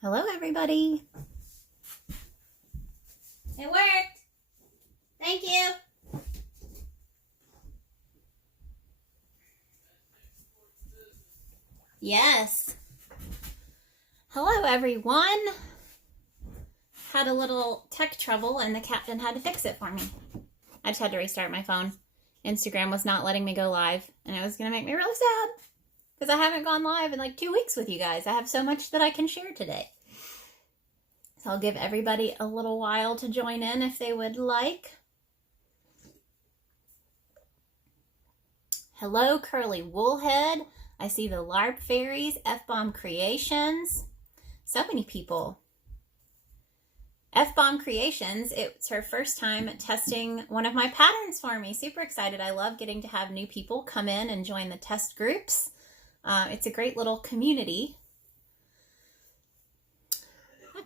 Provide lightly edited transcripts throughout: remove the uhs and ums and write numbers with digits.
Hello, everybody. It worked. Thank you. Yes. Hello, everyone. Had a little tech trouble and the captain had to fix it for me. I just had to restart my phone. Instagram was not letting me go live, and it was going to make me really sad because I haven't gone live in like 2 weeks with you guys. I have so much that I can share today. So I'll give everybody a little while to join in if they would like. Hello, Curly Woolhead. I see the LARP Fairies, F-Bomb Creations. So many people. F-Bomb Creations, it's her first time testing one of my patterns for me. Super excited. I love getting to have new people come in and join the test groups. It's a great little community.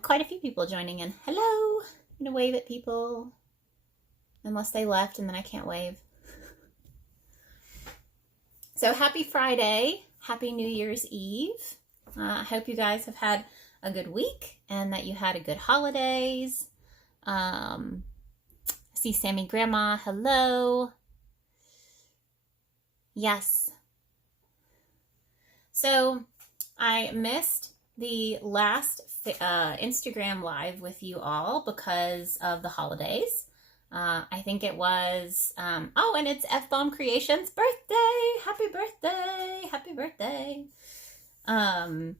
Quite a few people joining in. Hello. I'm going to wave at people. Unless they left and then I can't wave. So happy Friday. Happy New Year's Eve. I hope you guys have had a good week and that you had a good holidays. I see Sammy Grandma. Hello. Yes. So I missed the last Instagram live with you all because of the holidays. I think it was, oh, and it's F-Bomb Creations' birthday. Happy birthday. Happy birthday. But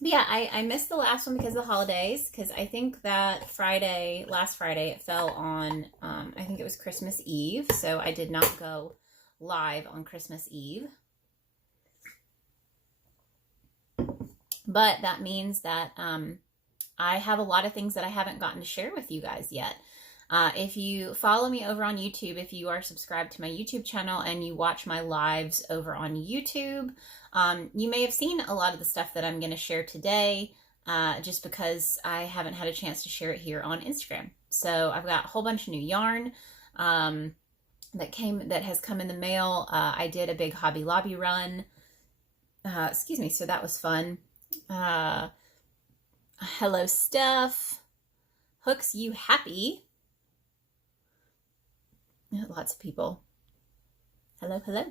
yeah, I missed the last one because of the holidays, because I think that last Friday, it fell on, I think it was Christmas Eve, so I did not go live on Christmas Eve. But that means that I have a lot of things that I haven't gotten to share with you guys yet. If you follow me over on YouTube, if you are subscribed to my YouTube channel and you watch my lives over on YouTube, you may have seen a lot of the stuff that I'm going to share today, just because I haven't had a chance to share it here on Instagram. So I've got a whole bunch of new yarn that has come in the mail. I did a big Hobby Lobby run. Excuse me, so that was fun. Hello, Steph. Hooks You Happy. Lots of people. Hello, hello.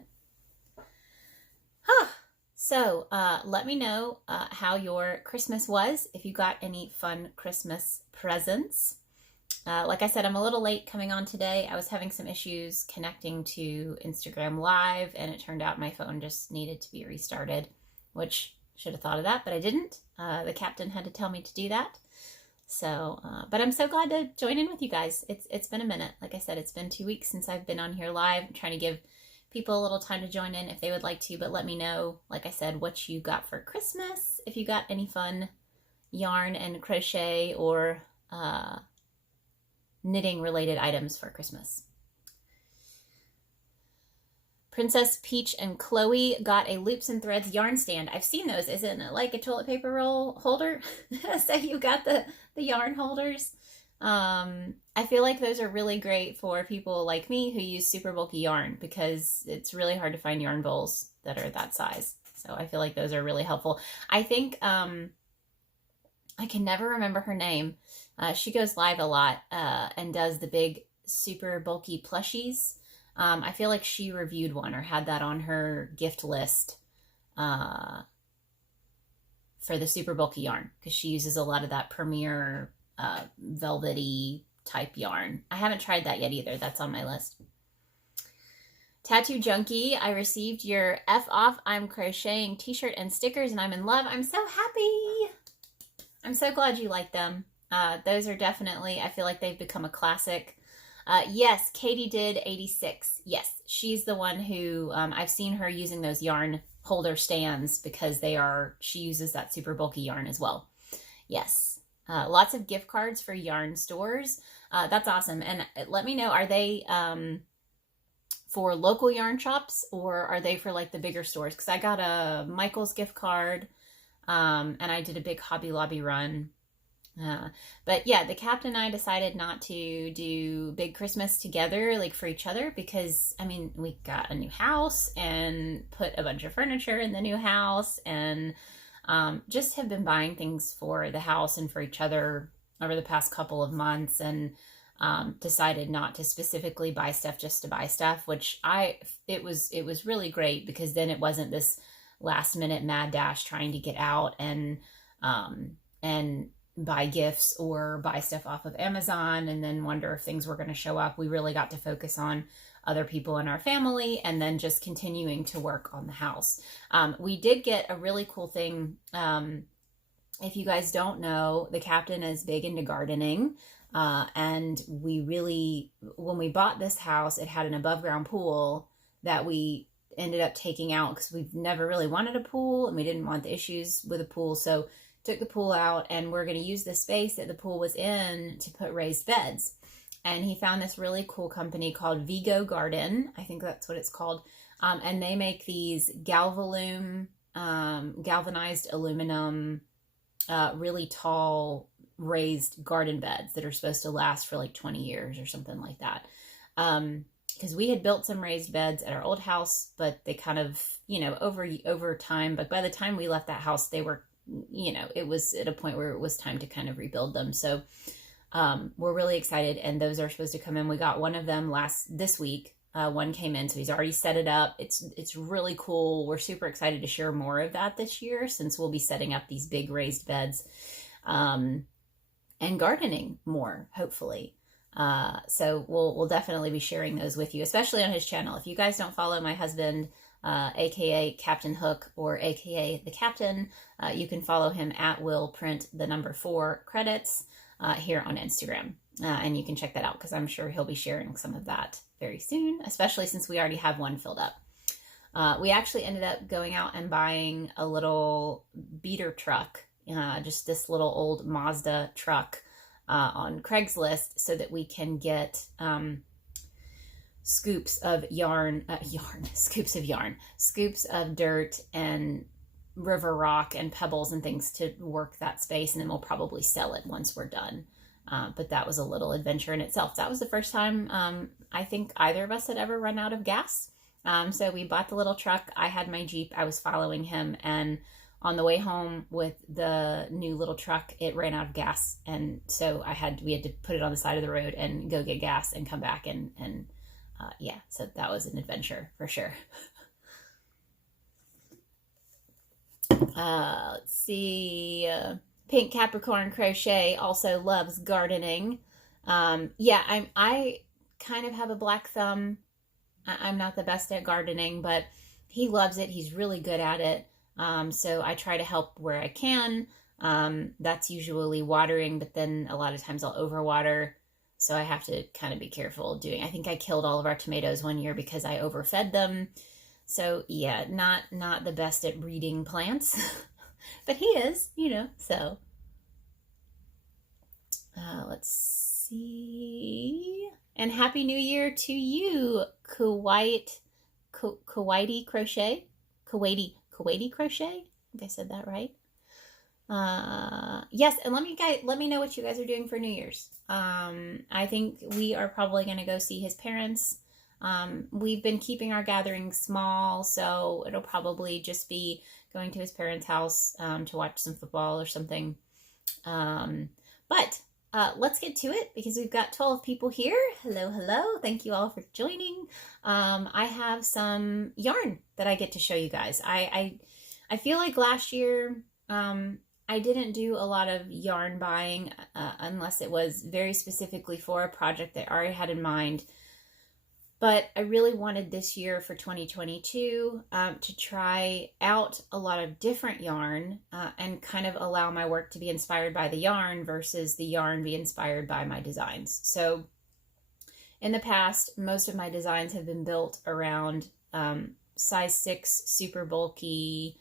So let me know how your Christmas was, if you got any fun Christmas presents. Like I said, I'm a little late coming on today. I was having some issues connecting to Instagram Live, and it turned out my phone just needed to be restarted, which should have thought of that, but I didn't. The captain had to tell me to do that. So, but I'm so glad to join in with you guys. It's been a minute. Like I said, it's been 2 weeks since I've been on here live. I'm trying to give people a little time to join in if they would like to, but let me know, like I said, what you got for Christmas, if you got any fun yarn and crochet or knitting related items for Christmas. Princess Peach and Chloe got a Loops and Threads yarn stand. I've seen those. Isn't it like a toilet paper roll holder? So you got the yarn holders. I feel like those are really great for people like me who use super bulky yarn, because it's really hard to find yarn bowls that are that size. So I feel like those are really helpful. I think, I can never remember her name. She goes live a lot and does the big super bulky plushies. I feel like she reviewed one or had that on her gift list for the super bulky yarn, because she uses a lot of that Premier velvety type yarn. I haven't tried that yet either. That's on my list. Tattoo Junkie, I received your F off I'm crocheting t-shirt and stickers and I'm in love. I'm so happy. I'm so glad you like them. Those are definitely, I feel like they've become a classic. Yes, Katie did 86. Yes, she's the one who, I've seen her using those yarn holder stands because she uses that super bulky yarn as well. Yes, lots of gift cards for yarn stores. That's awesome. And let me know, are they for local yarn shops or are they for like the bigger stores? Because I got a Michael's gift card and I did a big Hobby Lobby run. But yeah, the captain and I decided not to do big Christmas together, like for each other, because I mean, we got a new house and put a bunch of furniture in the new house, and just have been buying things for the house and for each other over the past couple of months, and decided not to specifically buy stuff just to buy stuff, which it was really great, because then it wasn't this last minute mad dash trying to get out and buy gifts or buy stuff off of Amazon and then wonder if things were going to show up. We really got to focus on other people in our family and then just continuing to work on the house. We did get a really cool thing. If you guys don't know, the captain is big into gardening. And we really, when we bought this house, it had an above ground pool that we ended up taking out because we've never really wanted a pool and we didn't want the issues with a pool. So took the pool out, and we're going to use the space that the pool was in to put raised beds. And he found this really cool company called Vigo Garden. I think that's what it's called. And they make these galvanized aluminum, really tall raised garden beds that are supposed to last for like 20 years or something like that. Because we had built some raised beds at our old house, but they kind of, over time, but by the time we left that house, they were, it was at a point where it was time to kind of rebuild them. So we're really excited, and those are supposed to come in. We got one of them this week. One came in, so he's already set it up. It's really cool. We're super excited to share more of that this year, since we'll be setting up these big raised beds, and gardening more, hopefully. So we'll definitely be sharing those with you, especially on his channel. If you guys don't follow my husband, aka Captain Hook, or aka the Captain, you can follow him at willprint4 credits here on Instagram, and you can check that out, because I'm sure he'll be sharing some of that very soon, especially since we already have one filled up. We actually ended up going out and buying a little beater truck, just this little old Mazda truck, on Craigslist, so that we can get scoops of dirt and river rock and pebbles and things to work that space, and then we'll probably sell it once we're done. But that was a little adventure in itself. That was the first time I think either of us had ever run out of gas. So we bought the little truck. I had my Jeep. I was following him, and on the way home with the new little truck, it ran out of gas, and so we had to put it on the side of the road and go get gas and come back, and so that was an adventure for sure. Let's see. Pink Capricorn Crochet also loves gardening. I kind of have a black thumb. I'm not the best at gardening, but he loves it. He's really good at it. So I try to help where I can. That's usually watering, but then a lot of times I'll overwater. So I have to kind of be careful doing. I think I killed all of our tomatoes one year because I overfed them. So yeah, not the best at breeding plants, but he is, so. Let's see. And Happy New Year to you, Kuwaiti Crochet. Kuwaiti Crochet. I think I said that right. Yes, and let me know what you guys are doing for New Year's. I think we are probably going to go see his parents. We've been keeping our gatherings small, so it'll probably just be going to his parents' house to watch some football or something. But let's get to it, because we've got 12 people here. Hello. Thank you all for joining. I have some yarn that I get to show you guys. I feel like last year I didn't do a lot of yarn buying unless it was very specifically for a project that I already had in mind. But I really wanted this year for 2022 to try out a lot of different yarn and kind of allow my work to be inspired by the yarn versus the yarn be inspired by my designs. So in the past, most of my designs have been built around size 6, super bulky,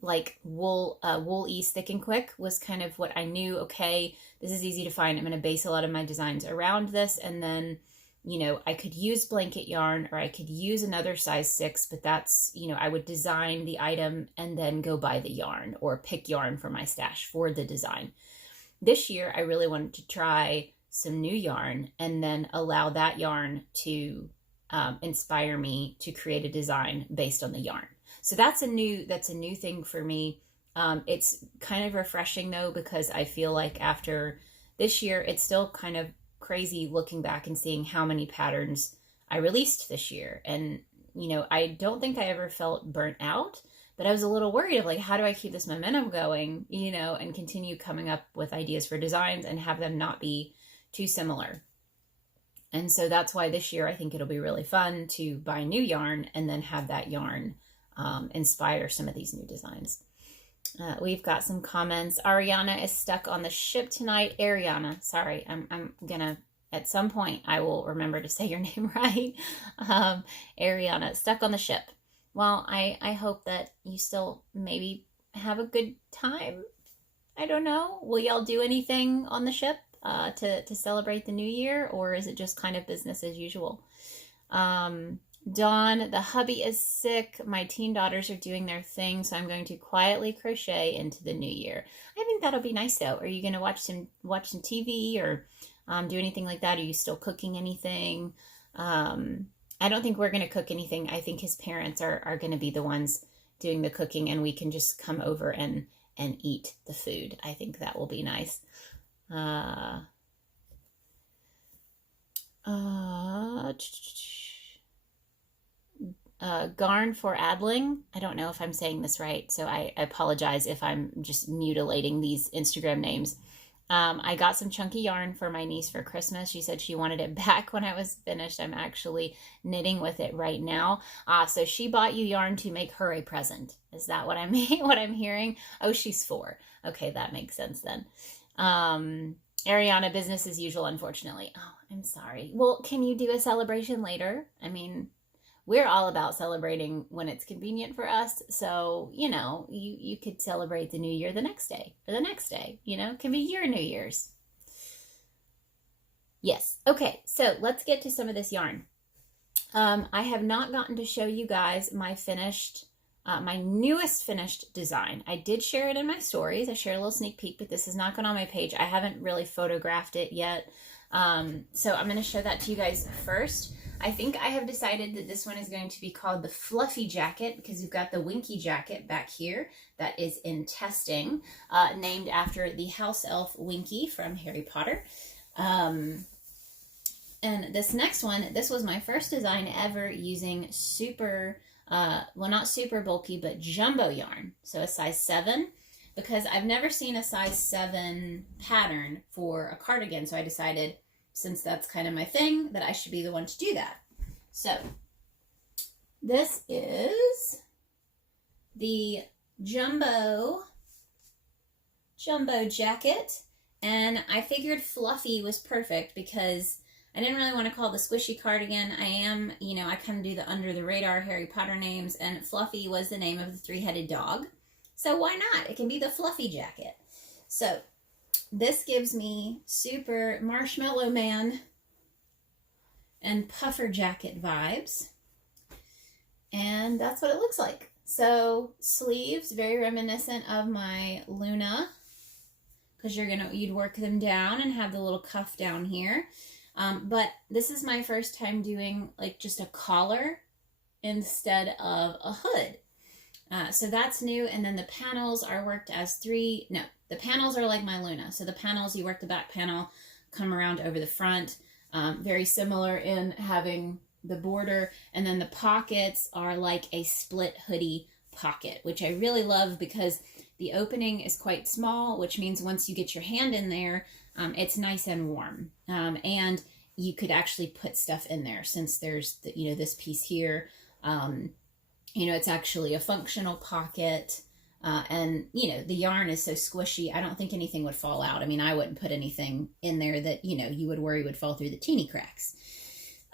like wool ease thick and quick was kind of what I knew. Okay, this is easy to find. I'm going to base a lot of my designs around this, and then I could use blanket yarn, or I could use another size 6, but that's, I would design the item and then go buy the yarn or pick yarn from my stash for the design. This year, I really wanted to try some new yarn and then allow that yarn to inspire me to create a design based on the yarn. So that's a new thing for me. It's kind of refreshing though, because I feel like after this year, it's still kind of crazy looking back and seeing how many patterns I released this year. And, you know, I don't think I ever felt burnt out, but I was a little worried of like, how do I keep this momentum going, you know, and continue coming up with ideas for designs and have them not be too similar. And so that's why this year I think it'll be really fun to buy new yarn and then have that yarn inspire some of these new designs. We've got some comments. Ariana is stuck on the ship tonight. Ariana, sorry, I'm gonna, at some point I will remember to say your name right. Ariana, stuck on the ship. Well, I hope that you still maybe have a good time. I don't know. Will y'all do anything on the ship to celebrate the new year, or is it just kind of business as usual? Dawn, the hubby is sick. My teen daughters are doing their thing, so I'm going to quietly crochet into the new year. I think that'll be nice though. Are you going to watch some TV or do anything like that? Are you still cooking anything? I don't think we're going to cook anything. I think his parents are going to be the ones doing the cooking, and we can just come over and eat the food. I think that will be nice. Garn for Adling. I don't know if I'm saying this right, so I apologize if I'm just mutilating these Instagram names. I got some chunky yarn for my niece for Christmas. She said she wanted it back when I was finished. I'm actually knitting with it right now. So she bought you yarn to make her a present. Is that what I'm hearing? Oh, she's 4. Okay, that makes sense then. Ariana, business as usual, unfortunately. Oh, I'm sorry. Well, can you do a celebration later? I mean, we're all about celebrating when it's convenient for us. So, you know, you could celebrate the new year the next day or the next day, you know, it can be your New Year's. Yes. Okay. So let's get to some of this yarn. I have not gotten to show you guys my newest finished design. I did share it in my stories. I shared a little sneak peek, but this has not gone on my page. I haven't really photographed it yet. So I'm going to show that to you guys first. I think I have decided that this one is going to be called the Fluffy Jacket, because we've got the Winky Jacket back here that is in testing, named after the house elf Winky from Harry Potter. And this next one, this was my first design ever using super, well, not super bulky, but jumbo yarn. So a size 7, because I've never seen a size 7 pattern for a cardigan. So I decided, since that's kind of my thing, that I should be the one to do that. So this is the jumbo jacket, and I figured fluffy was perfect because I didn't really want to call the squishy cardigan. I am, you know, I kind of do the under the radar Harry Potter names, and Fluffy was the name of the 3-headed dog. So why not? It can be the Fluffy Jacket. So this gives me super Marshmallow Man and Puffer Jacket vibes. And that's what it looks like. So sleeves, very reminiscent of my Luna, because you'd work them down and have the little cuff down here. But this is my first time doing like just a collar instead of a hood. So that's new. And then the panels are worked as the panels are like my Luna. So the panels, you work the back panel, come around over the front. Very similar in having the border. And then the pockets are like a split hoodie pocket, which I really love because the opening is quite small, which means once you get your hand in there, it's nice and warm. And you could actually put stuff in there, since there's this piece here. It's actually a functional pocket. And the yarn is so squishy, I don't think anything would fall out. I mean, I wouldn't put anything in there that, you would worry would fall through the teeny cracks.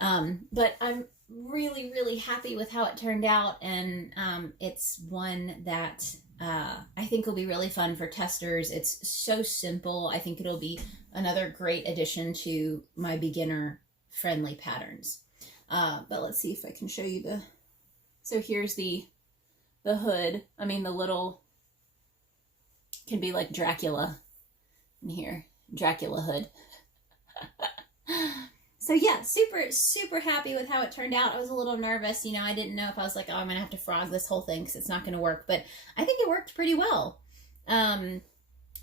But I'm really, really happy with how it turned out. And it's one that I think will be really fun for testers. It's so simple. I think it'll be another great addition to my beginner friendly patterns. But let's see if I can show you so here's the hood. I mean, the little can be like Dracula in here. Dracula hood. So yeah, super, super happy with how it turned out. I was a little nervous, you know, I didn't know if I was like, oh, I'm gonna have to frog this whole thing because it's not gonna work, but I think it worked pretty well.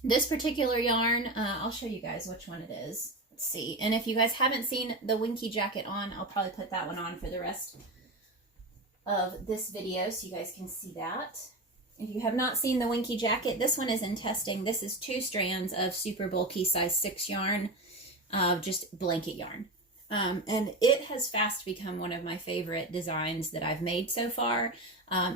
This particular yarn, I'll show you guys which one it is. Let's see. And if you guys haven't seen the Winky Jacket on, I'll probably put that one on for the rest of this video so you guys can see that. If you have not seen the Winky Jacket, this one is in testing. This is 2 strands of super bulky size 6 yarn, just blanket yarn. And it has fast become one of my favorite designs that I've made so far,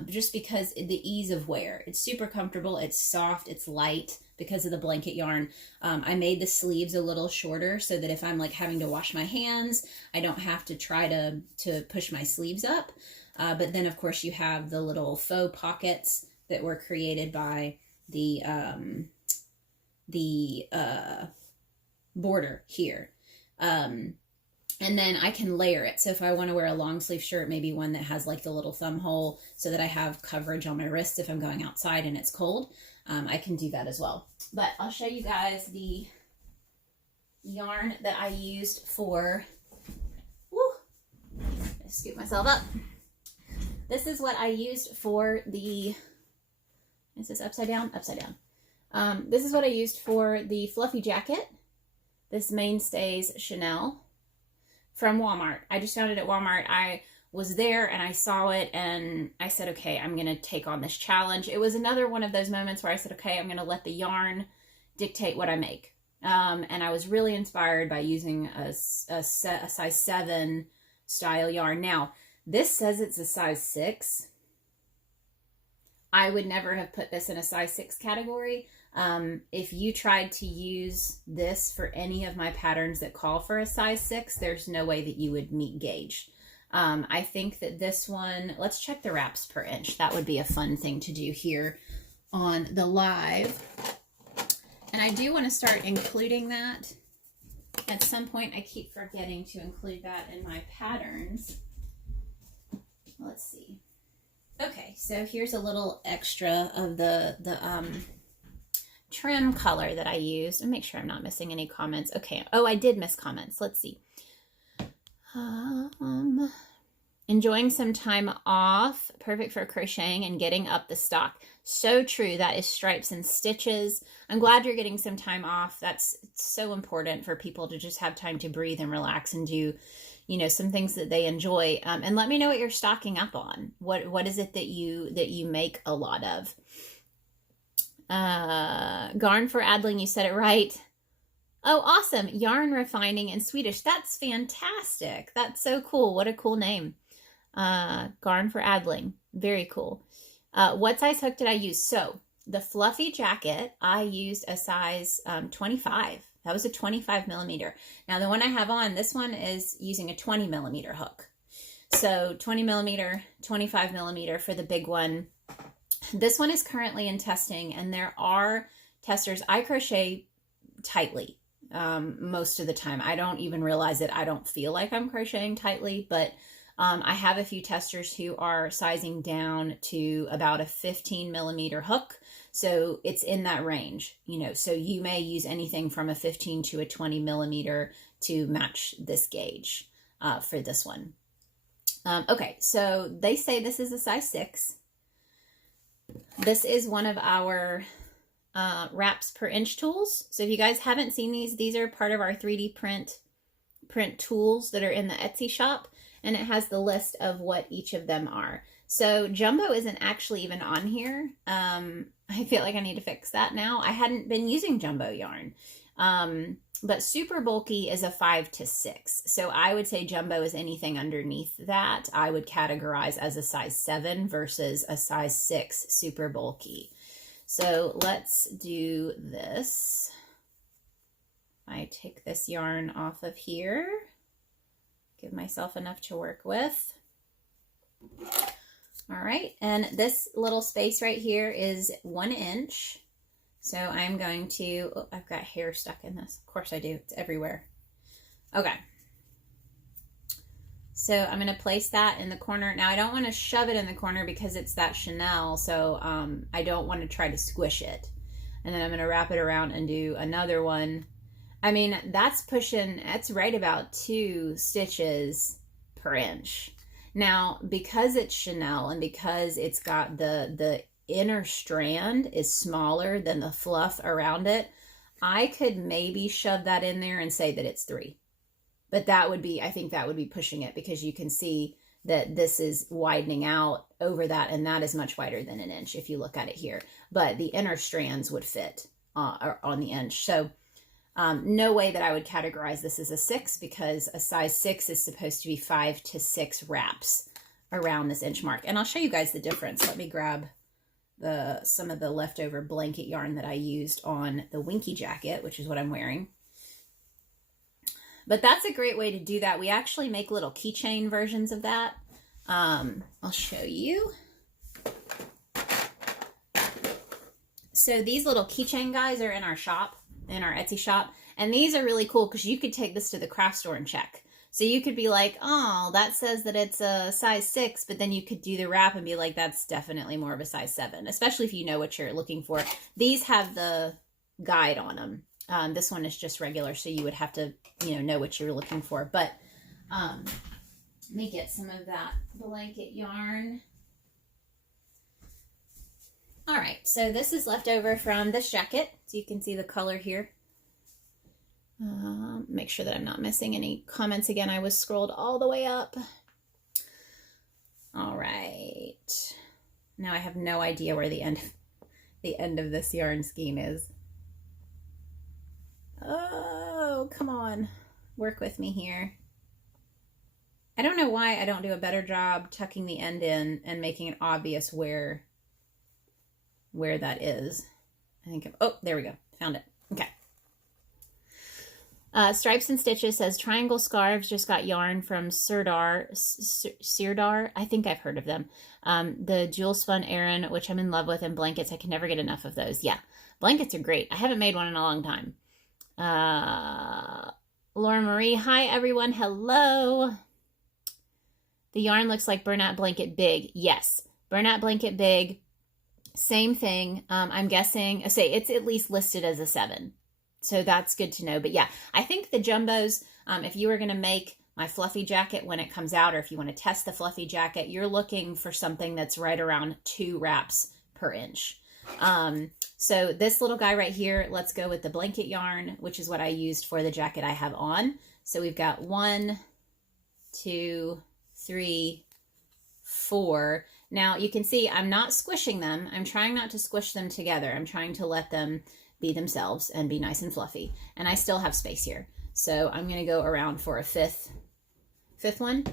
just because the ease of wear. It's super comfortable, it's soft, it's light because of the blanket yarn. I made the sleeves a little shorter so that if I'm like having to wash my hands, I don't have to try to push my sleeves up. But then of course you have the little faux pockets that were created by the border here. And then I can layer it. So if I want to wear a long sleeve shirt, maybe one that has like the little thumb hole so that I have coverage on my wrist if I'm going outside and it's cold, I can do that as well. But I'll show you guys the yarn that I used for, scoop myself up. This is what I used for the, is this upside down? Upside down. This is what I used for the fluffy jacket. This Mainstays Chanel from Walmart. I just found it at Walmart. I was there and I saw it and I said, okay, I'm going to take on this challenge. It was another one of those moments where I said, okay, I'm going to let the yarn dictate what I make. And I was really inspired by using a size 7 style yarn. Now, this says it's a size 6. I would never have put this in a size 6 category. If you tried to use this for any of my patterns that call for a size 6, there's no way that you would meet gauge. I think that this one, let's check the wraps per inch. That would be a fun thing to do here on the live. And I do want to start including that. At some point, I keep forgetting to include that in my patterns. Let's see. Okay, so here's a little extra of the trim color that I used, and make sure I'm not missing any comments. Okay. Oh, I did miss comments. Let's see. Enjoying some time off. Perfect for crocheting and getting up the stock. So true. That is stripes and stitches. I'm glad you're getting some time off. That's so important for people to just have time to breathe and relax and do, you know, some things that they enjoy. And let me know what you're stocking up on. What is it that you make a lot of? Garn for Adling, you said it right. Oh, awesome. Yarn refining in Swedish. That's fantastic. That's so cool. What a cool name. Garn for Adling. Very cool. What size hook did I use? So the fluffy jacket, I used a size 25. That was a 25 millimeter. Now the one I have on, this one is using a 20 millimeter hook. So 20 millimeter, 25 millimeter for the big one. This one is currently in testing, and there are testers. I crochet tightly most of the time. I don't even realize it. I don't feel like I'm crocheting tightly, but I have a few testers who are sizing down to about a 15 millimeter hook. So it's in that range, you know, so you may use anything from a 15 to a 20 millimeter to match this gauge for this one. Okay, so they say this is a size 6. This is one of our wraps per inch tools. So if you guys haven't seen these are part of our 3D print tools that are in the Etsy shop, and it has the list of what each of them are. So jumbo isn't actually even on here. I feel like I need to fix that now. I hadn't been using jumbo yarn. But super bulky is a 5 to 6. So I would say jumbo is anything underneath that. I would categorize as a size 7 versus a size 6 super bulky. So let's do this. I take this yarn off of here. Give myself enough to work with. All right, and this little space right here is 1 inch. So I'm going to, oh, I've got hair stuck in this. Of course I do, it's everywhere. Okay. So I'm going to place that in the corner. Now I don't want to shove it in the corner because it's that Chanel, so I don't want to try to squish it. And then I'm going to wrap it around and do another one. I mean, that's right about 2 stitches per inch. Now, because it's Chanel and because it's got the inner strand is smaller than the fluff around it, I could maybe shove that in there and say that it's 3. But I think that would be pushing it, because you can see that this is widening out over that, and that is much wider than 1 inch if you look at it here. But the inner strands would fit on the inch. So no way that I would categorize this as a 6, because a size 6 is supposed to be 5 to 6 wraps around this inch mark. And I'll show you guys the difference. Let me grab some of the leftover blanket yarn that I used on the Winky Jacket, which is what I'm wearing. But that's a great way to do that. We actually make little keychain versions of that. I'll show you. So these little keychain guys are in our shop, in our Etsy shop. And these are really cool because you could take this to the craft store and check. So you could be like, oh, that says that it's a size 6, but then you could do the wrap and be like, that's definitely more of a size 7, especially if you know what you're looking for. These have the guide on them. This one is just regular, so you would have to, know what you're looking for. But let me get some of that blanket yarn. All right, so this is left over from this jacket. So you can see the color here. Make sure that I'm not missing any comments again. I was scrolled all the way up. All right. Now I have no idea where the end of this yarn scheme is. Oh, come on. Work with me here. I don't know why I don't do a better job tucking the end in and making it obvious where that is. I think, oh, there we go. Found it. Okay. Stripes and Stitches says, triangle scarves, just got yarn from Sirdar. I think I've heard of them. The Jewel Spun Aran, which I'm in love with, and blankets. I can never get enough of those. Yeah, blankets are great. I haven't made one in a long time. Laura Marie, hi everyone. Hello. The yarn looks like Burnout Blanket Big. Yes, Burnout Blanket Big. Same thing. I'm guessing, say it's at least listed as a 7. So that's good to know. But yeah, I think the jumbos, if you were going to make my fluffy jacket when it comes out, or if you want to test the fluffy jacket, you're looking for something that's right around 2 wraps per inch. So this little guy right here, let's go with the blanket yarn, which is what I used for the jacket I have on. So we've got 1, 2, 3, 4. Now you can see I'm not squishing them. I'm trying not to squish them together. I'm trying to let them be themselves and be nice and fluffy. And I still have space here. So I'm going to go around for a fifth one.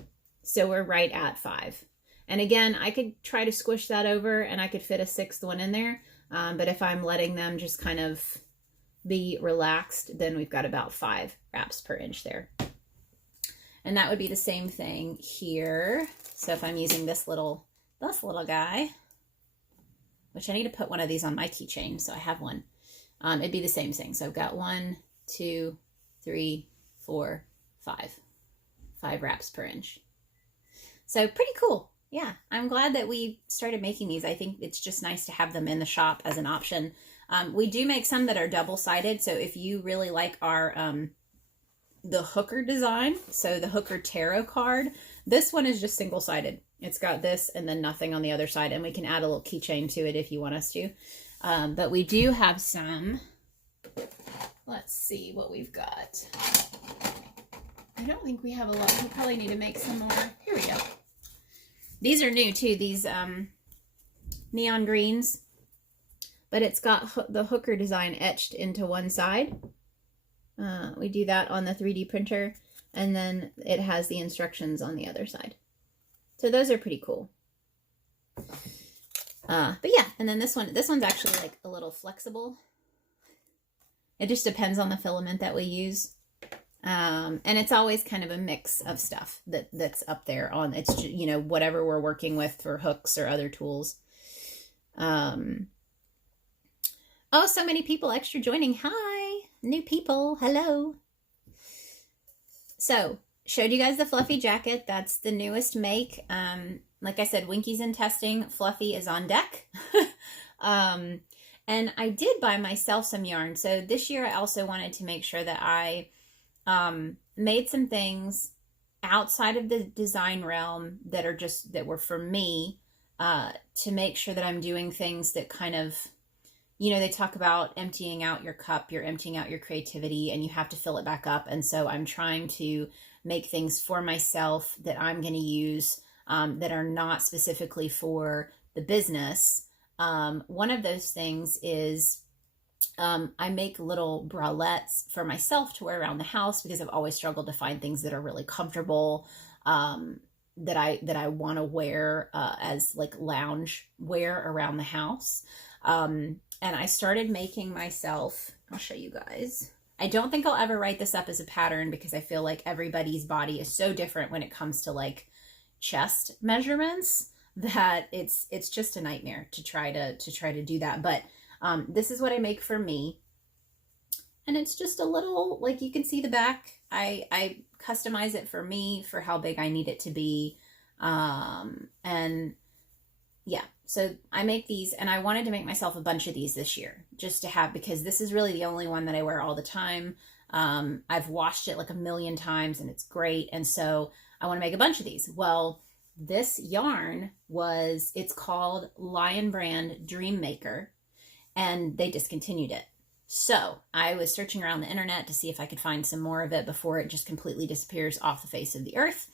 So we're right at 5. And again, I could try to squish that over and I could fit a 6th one in there. But if I'm letting them just kind of be relaxed, then we've got about 5 wraps per inch there. And that would be the same thing here. So if I'm using this little guy, which I need to put one of these on my keychain, so I have one. It'd be the same thing. So I've got 1, 2, 3, 4, 5. 5 wraps per inch. So pretty cool. Yeah, I'm glad that we started making these. I think it's just nice to have them in the shop as an option. We do make some that are double-sided. So if you really like our the hooker design, so the hooker tarot card, this one is just single-sided. It's got this and then nothing on the other side, and we can add a little keychain to it if you want us to. But we do have some. Let's see what we've got. I don't think we have a lot. We probably need to make some more. Here we go. These are new too, these neon greens, but it's got the hooker design etched into one side. We do that on the 3D printer, and then it has the instructions on the other side. So those are pretty cool. But yeah, and then this one's actually like a little flexible. It just depends on the filament that we use. And it's always kind of a mix of stuff that's up there on, it's, whatever we're working with for hooks or other tools. Oh, so many people extra joining. Hi, new people. Hello. So showed you guys the fluffy jacket. That's the newest make. Like I said, Winky's in testing. Fluffy is on deck. And I did buy myself some yarn. So this year I also wanted to make sure that I made some things outside of the design realm that are just, that were for me, to make sure that I'm doing things that kind of, you know, they talk about emptying out your cup, you're emptying out your creativity, and you have to fill it back up. And so I'm trying to make things for myself that I'm going to use, that are not specifically for the business. One of those things is I make little bralettes for myself to wear around the house, because I've always struggled to find things that are really comfortable, that I want to wear as like lounge wear around the house. And I started making myself, I'll show you guys. I don't think I'll ever write this up as a pattern, because I feel like everybody's body is so different when it comes to like chest measurements, that it's just a nightmare to try to do that. But this is what I make for me. And it's just a little, like, you can see the back. I customize it for me, for how big I need it to be. And yeah, so I make these, and I wanted to make myself a bunch of these this year, just to have, because this is really the only one that I wear all the time. I've washed it like a million times and it's great. And so I want to make a bunch of these. Well, this yarn it's called Lion Brand Dream Maker, and they discontinued it. So I was searching around the internet to see if I could find some more of it before it just completely disappears off the face of the earth.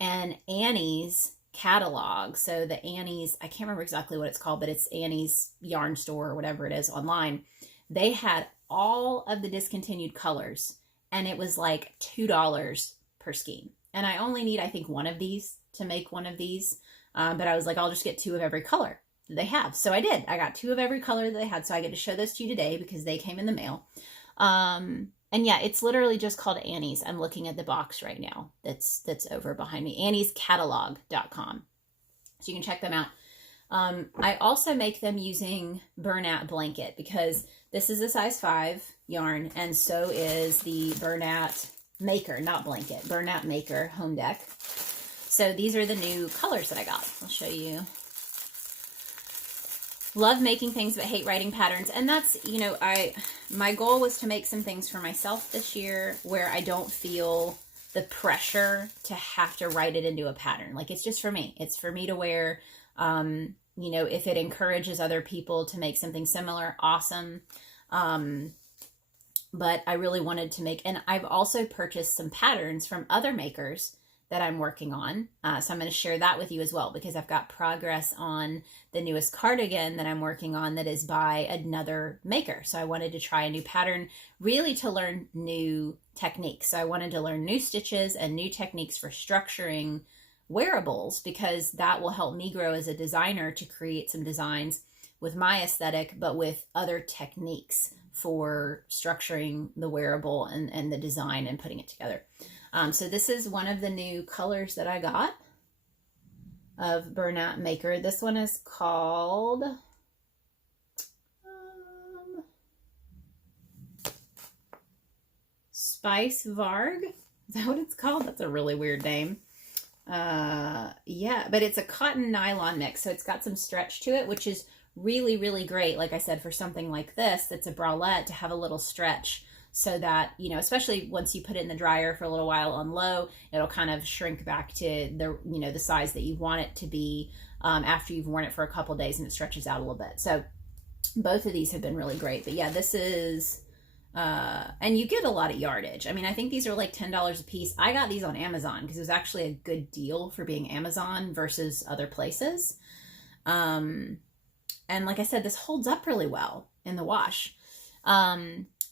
And Annie's catalog, so the Annie's, I can't remember exactly what it's called, but it's Annie's yarn store or whatever it is online. They had all of the discontinued colors, and it was like $2 per skein. And I only need, I think, one of these to make one of these. But I was like, I'll just get 2 of every color that they have. So I did. I got 2 of every color that they had. So I get to show those to you today because they came in the mail. And yeah, it's literally just called Annie's. I'm looking at the box right now. That's over behind me. AnniesCatalog.com. So you can check them out. I also make them using Burnout Blanket, because this is a size 5 yarn, and so is the Burnout Maker, not Blanket, Burnout Maker Home Deck. So these are the new colors that I got. I'll show you. Love making things, but hate writing patterns. And that's, you know, my goal was to make some things for myself this year where I don't feel the pressure to have to write it into a pattern. Like, it's just for me. It's for me to wear. You know, if it encourages other people to make something similar, awesome. But I really wanted to make, and I've also purchased some patterns from other makers that I'm working on. So I'm going to share that with you as well, because I've got progress on the newest cardigan that I'm working on that is by another maker. So I wanted to try a new pattern, really to learn new techniques. So I wanted to learn new stitches and new techniques for structuring wearables, because that will help me grow as a designer to create some designs with my aesthetic, but with other techniques for structuring the wearable and the design and putting it together. So this is one of the new colors that I got of Burnout Maker. This one is called Spice Varg. Is that what it's called? That's a really weird name. Yeah, but it's a cotton nylon mix, so it's got some stretch to it, which is really, really great. Like I said, for something like this, that's a bralette, to have a little stretch, so that, you know, especially once you put it in the dryer for a little while on low, it'll kind of shrink back to the, you know, the size that you want it to be after you've worn it for a couple days, and it stretches out a little bit. So both of these have been really great. But yeah, this is, and you get a lot of yardage. I mean, I think these are like $10 a piece. I got these on Amazon because it was actually a good deal for being Amazon versus other places. And like I said, this holds up really well in the wash.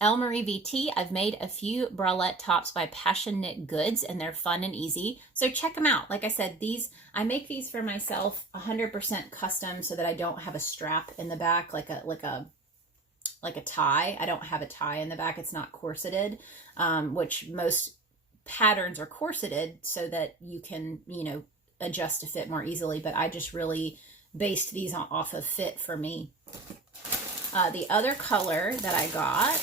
Elle Marie VT, I've made a few bralette tops by Passion Knit Goods, and they're fun and easy. So check them out. Like I said, I make these for myself 100% custom, so that I don't have a strap in the back, like a tie. I don't have a tie in the back. It's not corseted, which most patterns are corseted so that you can, you know, adjust to fit more easily. But I just really based these off of fit for me. The other color that I got,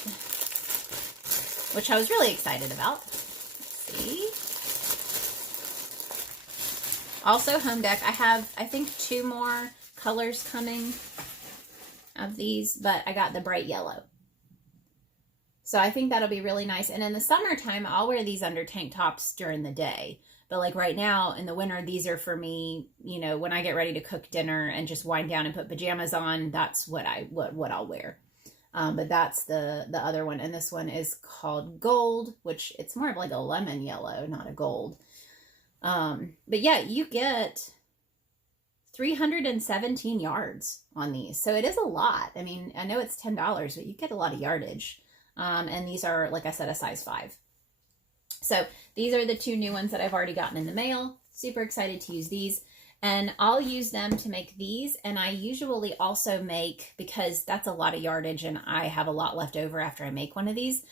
which I was really excited about, let's see. Also Home Deck. I have, I think, 2 more colors coming. of these, but I got the bright yellow. So I think that'll be really nice. And in the summertime, I'll wear these under tank tops during the day. But like right now in the winter, these are for me, you know, when I get ready to cook dinner and just wind down and put pajamas on, that's what I'll wear. But that's the other one. And this one is called Gold, which it's more of like a lemon yellow, not a gold. But yeah, you get 317 yards on these. So it is a lot. I mean, I know it's $10, but you get a lot of yardage. And these are, like I said, a size 5. So these are the 2 new ones that I've already gotten in the mail. Super excited to use these. And I'll use them to make these. And I usually also make, because that's a lot of yardage and I have a lot left over after I make one of these.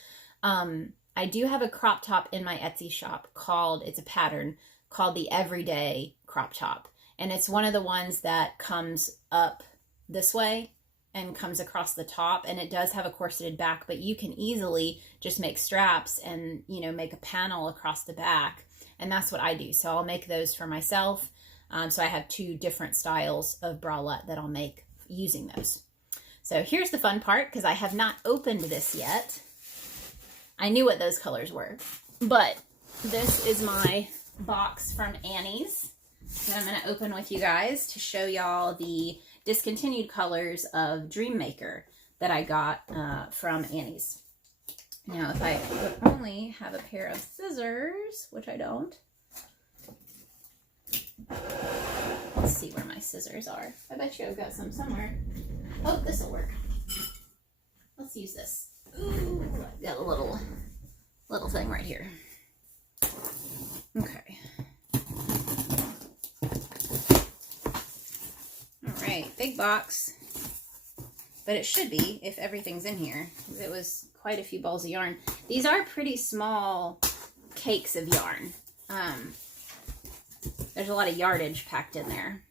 I do have a crop top in my Etsy shop called, it's a pattern called the Everyday Crop Top. And it's one of the ones that comes up this way and comes across the top, and it does have a corseted back, but you can easily just make straps and, you know, make a panel across the back. And that's what I do. So I'll make those for myself. So I have 2 different styles of bralette that I'll make using those. So here's the fun part, because I have not opened this yet. I knew what those colors were, but this is my box from Annie's that I'm going to open with you guys to show y'all the discontinued colors of Dream Maker that I got from Annie's. Now, if I would only have a pair of scissors, which I don't. Let's see where my scissors are. I bet you I've got some somewhere. Oh, this will work. Let's use this. Ooh, I've got a little thing right here. Okay. All right, big box. But it should be if everything's in here. It was quite a few balls of yarn. These are pretty small cakes of yarn. There's a lot of yardage packed in there.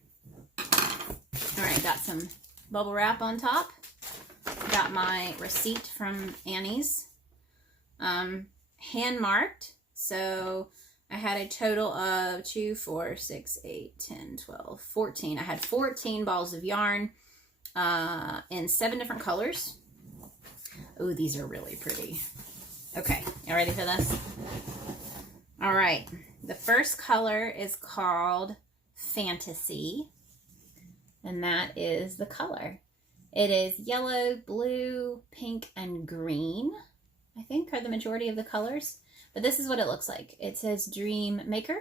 All right, got some bubble wrap on top. Got my receipt from Annie's. Hand marked. So I had a total of 2, 4, 6, 8, 10, 12, 14. I had 14 balls of yarn in 7 different colors. Oh, these are really pretty. Okay, you ready for this? All right. The first color is called Fantasy, and that is the color. It is yellow, blue, pink, and green, I think, are the majority of the colors. But this is what it looks like. It says Dream Maker.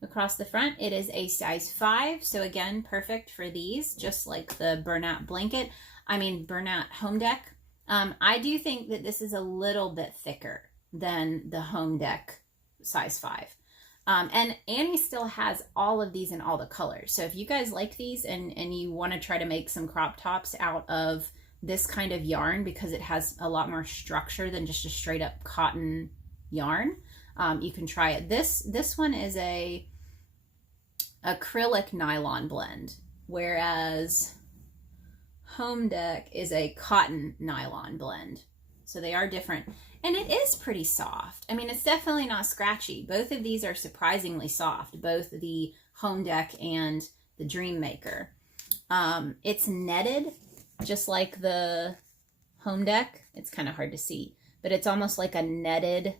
Across the front, it is a size 5. So again, perfect for these, just like the Burnout Blanket. Burnout Home Deck. I do think that this is a little bit thicker than the Home Deck size 5. And Annie still has all of these in all the colors. So if you guys like these and you want to try to make some crop tops out of this kind of yarn, because it has a lot more structure than just a straight up cotton yarn, you can try it. This one is a acrylic nylon blend, whereas Home Deck is a cotton nylon blend. So they are different. And it is pretty soft. I mean, it's definitely not scratchy. Both of these are surprisingly soft, both the Home Deck and the Dream Maker. It's netted, just like the Home Deck. It's kind of hard to see, but it's almost like a netted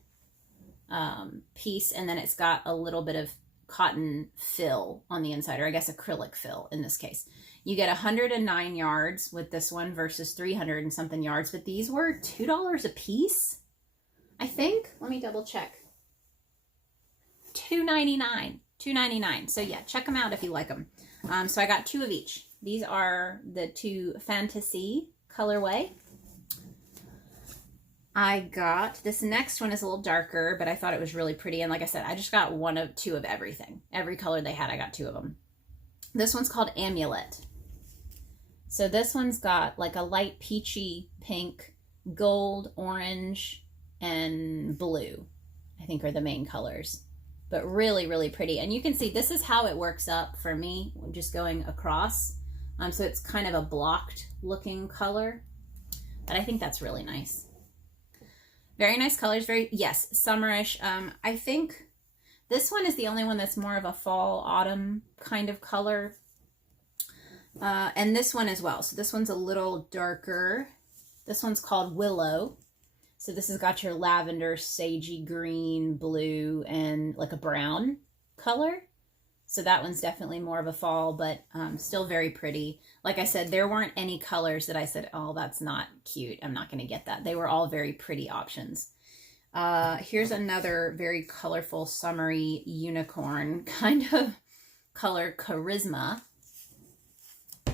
piece, and then it's got a little bit of cotton fill on the inside, or I guess acrylic fill in this case. You get 109 yards with this one versus 300 and something yards, but these were $2 a piece, I think. Let me double check. $2.99. So yeah, check them out if you like them. So I got 2 of each. These are the 2 Fantasy colorway. I got, this next one is a little darker, but I thought it was really pretty. And like I said, I just got 1 of 2 of everything. Every color they had, I got 2 of them. This one's called Amulet. So this one's got like a light peachy pink, gold, orange, and blue, I think are the main colors. But really, really pretty. And you can see this is how it works up for me, just going across. So it's kind of a blocked looking color, but I think that's really nice. Very nice colors. Very, yes, summerish. I think this one is the only one that's more of a fall, autumn kind of color. And this one as well. So this one's a little darker. This one's called Willow. So this has got your lavender, sagey green, blue, and like a brown color. So that one's definitely more of a fall, but still very pretty. Like I said, there weren't any colors that I said, oh, that's not cute, I'm not going to get that. They were all very pretty options. Here's another very colorful, summery unicorn kind of color, Charisma.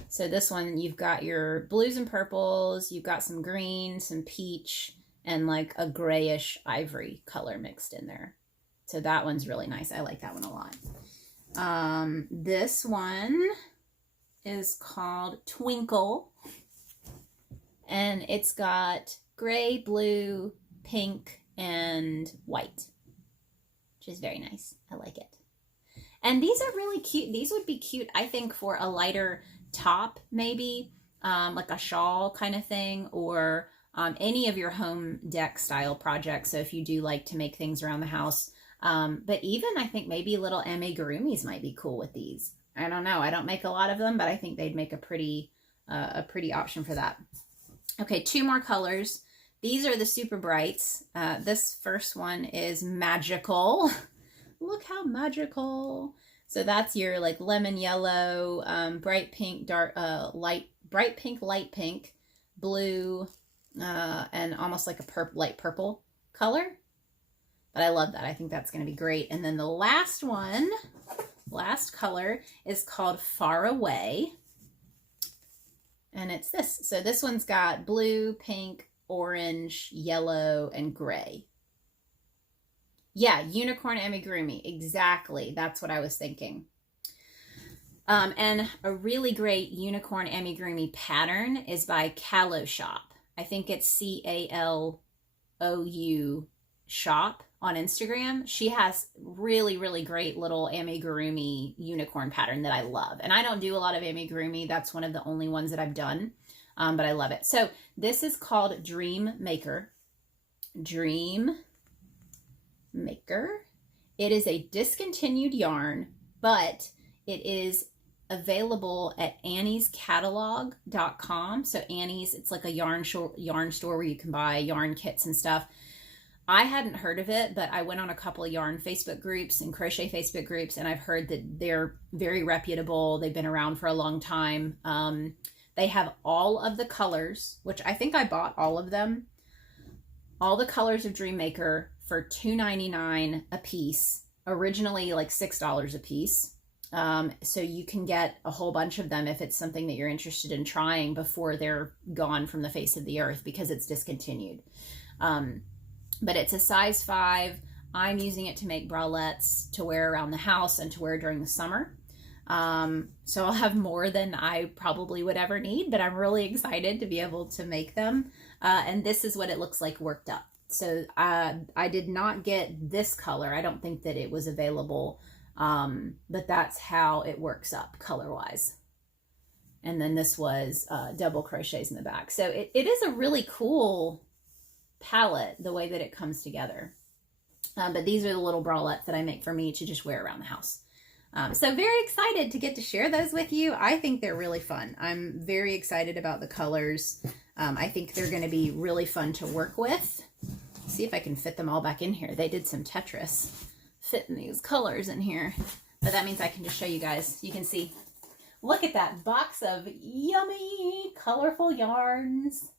So this one, you've got your blues and purples, you've got some green, some peach, and like a grayish ivory color mixed in there. So that one's really nice. I like that one a lot. This one is called Twinkle, and it's got gray, blue, pink, and white, which is very nice. I like it. And these are really cute. These would be cute, I think, for a lighter top, maybe like a shawl kind of thing, or any of your home deck style projects. So if you do like to make things around the house, but even I think maybe little amigurumis might be cool with these. I don't know. I don't make a lot of them, but I think they'd make a pretty option for that. Okay, 2 more colors. These are the super brights. This first one is Magical. Look how magical. So that's your like lemon yellow, bright pink, dark, bright pink, light pink, blue, and almost like a light purple color. But I love that. I think that's going to be great. And then the last color is called Far Away. And it's this. So this one's got blue, pink, orange, yellow, and gray. Yeah, unicorn amigurumi. Exactly. That's what I was thinking. And a really great unicorn amigurumi pattern is by Callow Shop. I think it's CALOU shop on Instagram. She has really, really great little amigurumi unicorn pattern that I love. And I don't do a lot of amigurumi. That's one of the only ones that I've done, but I love it. So this is called Dream Maker. Dream Maker. It is a discontinued yarn, but it is available at anniescatalog.com. So Annie's, it's like a yarn store where you can buy yarn kits and stuff. I hadn't heard of it, but I went on a couple of yarn Facebook groups and crochet Facebook groups, and I've heard that they're very reputable. They've been around for a long time. They have all of the colors, which I think I bought all of them. All the colors of Dream Maker for $2.99 a piece, originally like $6 a piece. So you can get a whole bunch of them if it's something that you're interested in trying before they're gone from the face of the earth because it's discontinued. But it's a size 5. I'm using it to make bralettes to wear around the house and to wear during the summer. So I'll have more than I probably would ever need, but I'm really excited to be able to make them. And this is what it looks like worked up. So I did not get this color. I don't think that it was available, but that's how it works up color-wise. And then this was double crochets in the back. So it is a really cool palette, the way that it comes together. But these are the little bralettes that I make for me to just wear around the house. So very excited to get to share those with you. I think they're really fun. I'm very excited about the colors. I think they're going to be really fun to work with. See if I can fit them all back in here. They did some Tetris fitting these colors in here, but that means I can just show you guys. You can see, look at that box of yummy, colorful yarns.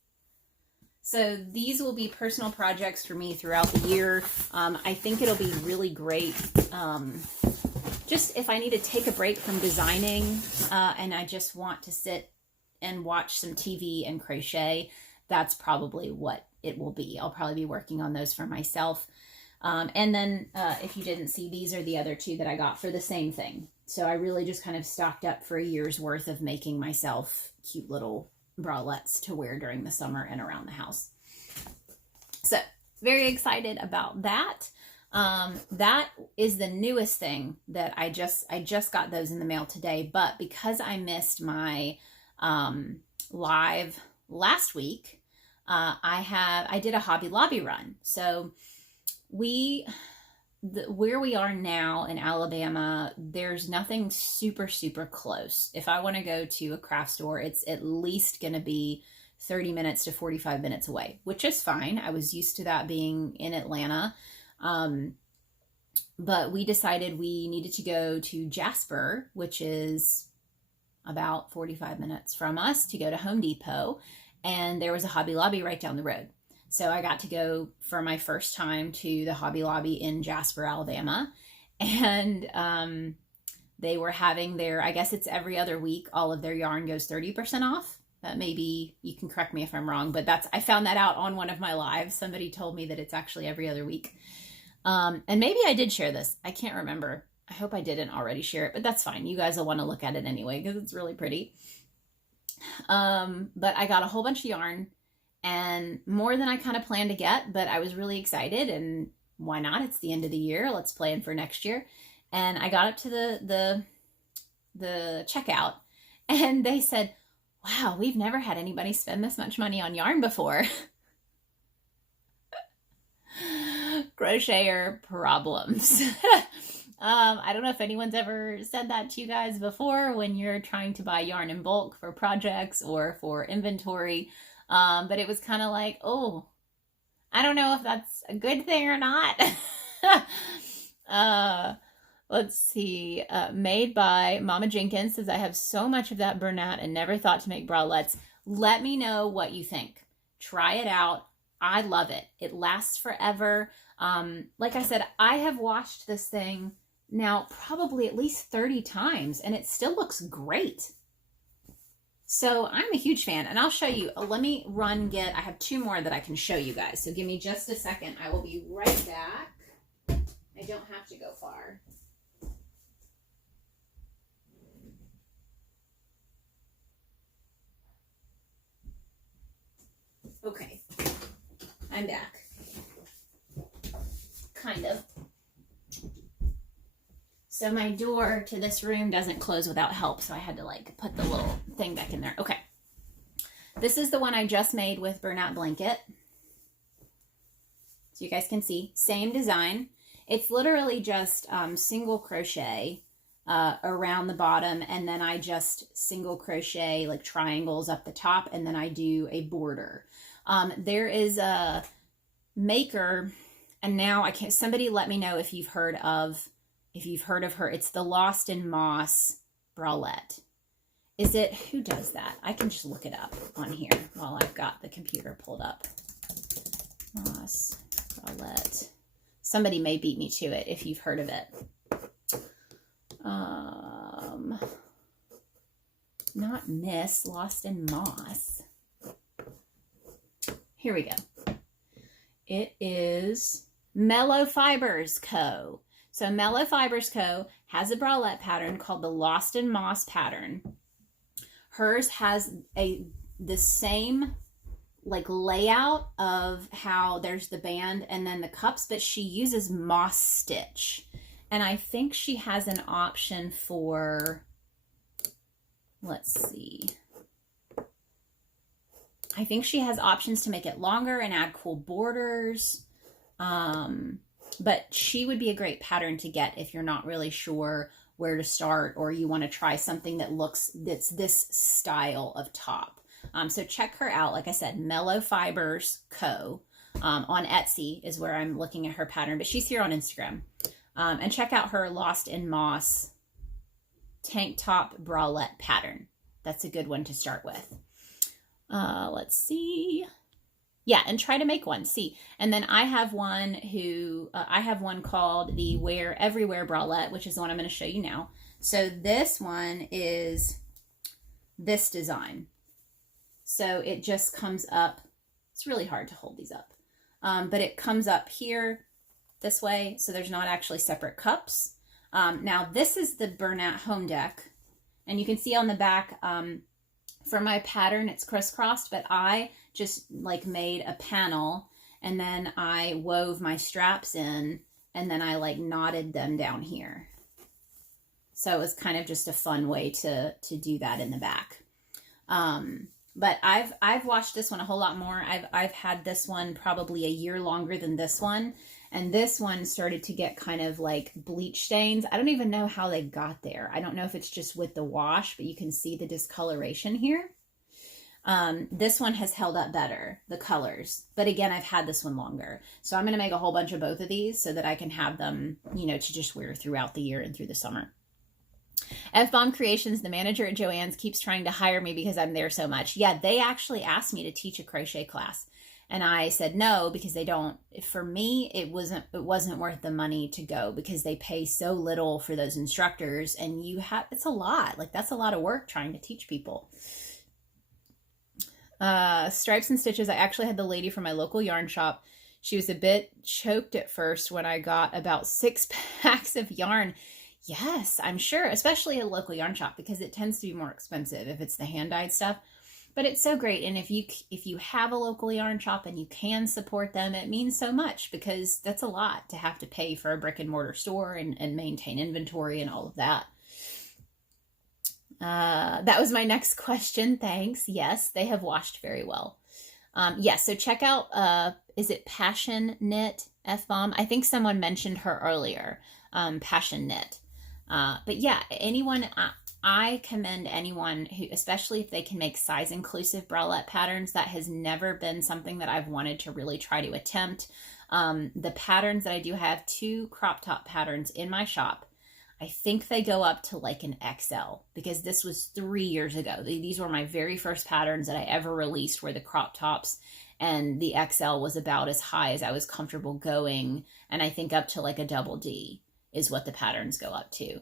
So these will be personal projects for me throughout the year. I think it'll be really great. Just if I need to take a break from designing and I just want to sit and watch some TV and crochet, that's probably what it will be. I'll probably be working on those for myself. And then if you didn't see, these are the other 2 that I got for the same thing. So I really just kind of stocked up for a year's worth of making myself cute little bralettes to wear during the summer and around the house. So very excited about that. That is the newest thing that I just got those in the mail today, but because I missed my live last week, I did a Hobby Lobby run. So where we are now in Alabama, there's nothing super, super close. If I want to go to a craft store, it's at least going to be 30 minutes to 45 minutes away, which is fine. I was used to that being in Atlanta. But we decided we needed to go to Jasper, which is about 45 minutes from us, to go to Home Depot. And there was a Hobby Lobby right down the road. So I got to go for my first time to the Hobby Lobby in Jasper, Alabama. And they were having their, I guess it's every other week, all of their yarn goes 30% off. Maybe you can correct me if I'm wrong, but I found that out on one of my lives. Somebody told me that it's actually every other week. And maybe I did share this. I can't remember. I hope I didn't already share it, but that's fine. You guys will want to look at it anyway because it's really pretty. But I got a whole bunch of yarn, and more than I kind of planned to get, but I was really excited, and why not? It's the end of the year. Let's plan for next year. And I got up to the checkout, and they said, wow, we've never had anybody spend this much money on yarn before. Crocheter problems. I don't know if anyone's ever said that to you guys before when you're trying to buy yarn in bulk for projects or for inventory. But it was kind of like, oh, I don't know if that's a good thing or not. Let's see. Made by Mama Jenkins says, I have so much of that Burnout and never thought to make bralettes. Let me know what you think. Try it out. I love it. It lasts forever. Like I said, I have washed this thing now probably at least 30 times, and it still looks great. So I'm a huge fan, and I'll show you. Let me I have two more that I can show you guys. So give me just a second. I will be right back. I don't have to go far. Okay, I'm back. Kind of. So my door to this room doesn't close without help, so I had to like put the little thing back in there. Okay. This is the one I just made with Burnout Blanket. So you guys can see, same design. It's literally just single crochet around the bottom, and then I just single crochet like triangles up the top, and then I do a border. There is a maker, and now I can't, somebody let me know if you've heard of her. It's the Lost in Moss Bralette. Is it, who does that? I can just look it up on here while I've got the computer pulled up. Moss Bralette. Somebody may beat me to it if you've heard of it. Not Miss, Lost in Moss. Here we go. It is Mellow Fibers Co. So Mellow Fibers Co. has a bralette pattern called the Lost in Moss pattern. Hers has the same like layout of how there's the band and then the cups, but she uses moss stitch. And I think she has an option for, let's see. I think she has options to make it longer and add cool borders. But she would be a great pattern to get if you're not really sure where to start, or you want to try something that's this style of top. So check her out. Like I said, Mellow Fibers Co. On Etsy is where I'm looking at her pattern, but she's here on Instagram. And check out her Lost in Moss tank top bralette pattern. That's a good one to start with. Let's see. Yeah, and try to make one. See, and then I have one called the Wear Everywhere Bralette, which is the one I'm going to show you now. So this one is this design. So it just comes up. It's really hard to hold these up, but it comes up here this way. So there's not actually separate cups. Now this is the Burnout Home Deck, and you can see on the back. For my pattern, it's crisscrossed, but I just like made a panel, and then I wove my straps in, and then I like knotted them down here. So it was kind of just a fun way to do that in the back. But I've washed this one a whole lot more. I've had this one probably a year longer than this one. And this one started to get kind of like bleach stains. I don't even know how they got there. I don't know if it's just with the wash, but you can see the discoloration here. This one has held up better, the colors. But again, I've had this one longer. So I'm going to make a whole bunch of both of these so that I can have them, you know, to just wear throughout the year and through the summer. F-Bomb Creations, the manager at Joann's, keeps trying to hire me because I'm there so much. Yeah, they actually asked me to teach a crochet class. And I said no, because they don't, for me, it wasn't worth the money to go because they pay so little for those instructors, and it's a lot. Like, that's a lot of work trying to teach people. Stripes and Stitches, I actually had the lady from my local yarn shop. She was a bit choked at first when I got about 6 packs of yarn. Yes, I'm sure, especially a local yarn shop, because it tends to be more expensive if it's the hand-dyed stuff. But it's so great, and if you have a local yarn shop and you can support them, it means so much, because that's a lot to have to pay for a brick and mortar store and maintain inventory and all of that. That was my next question. Thanks. Yes, they have washed very well. Yes, so check out, is it Passion Knit F-Bomb? I think someone mentioned her earlier, Passion Knit. But yeah, anyone, I commend anyone who, especially if they can make size inclusive bralette patterns. That has never been something that I've wanted to really try to attempt. The patterns that I do have, 2 crop top patterns in my shop. I think they go up to like an XL, because this was 3 years ago. These were my very first patterns that I ever released, were the crop tops, and the XL was about as high as I was comfortable going. And I think up to like a double D is what the patterns go up to.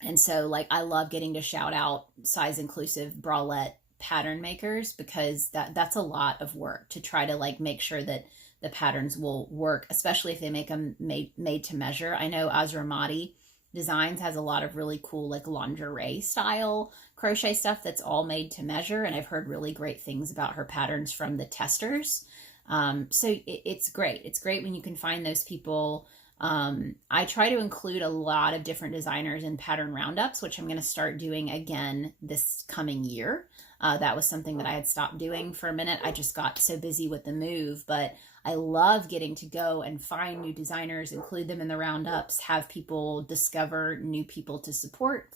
And so, like, I love getting to shout out size inclusive bralette pattern makers, because that's a lot of work to try to like make sure that the patterns will work, especially if they make them made to measure. I know Azramati Designs has a lot of really cool like lingerie style crochet stuff that's all made to measure, and I've heard really great things about her patterns from the testers. So it's great. It's great when you can find those people. I try to include a lot of different designers in pattern roundups, which I'm going to start doing again this coming year. That was something that I had stopped doing for a minute. I just got so busy with the move, but I love getting to go and find new designers, include them in the roundups, have people discover new people to support.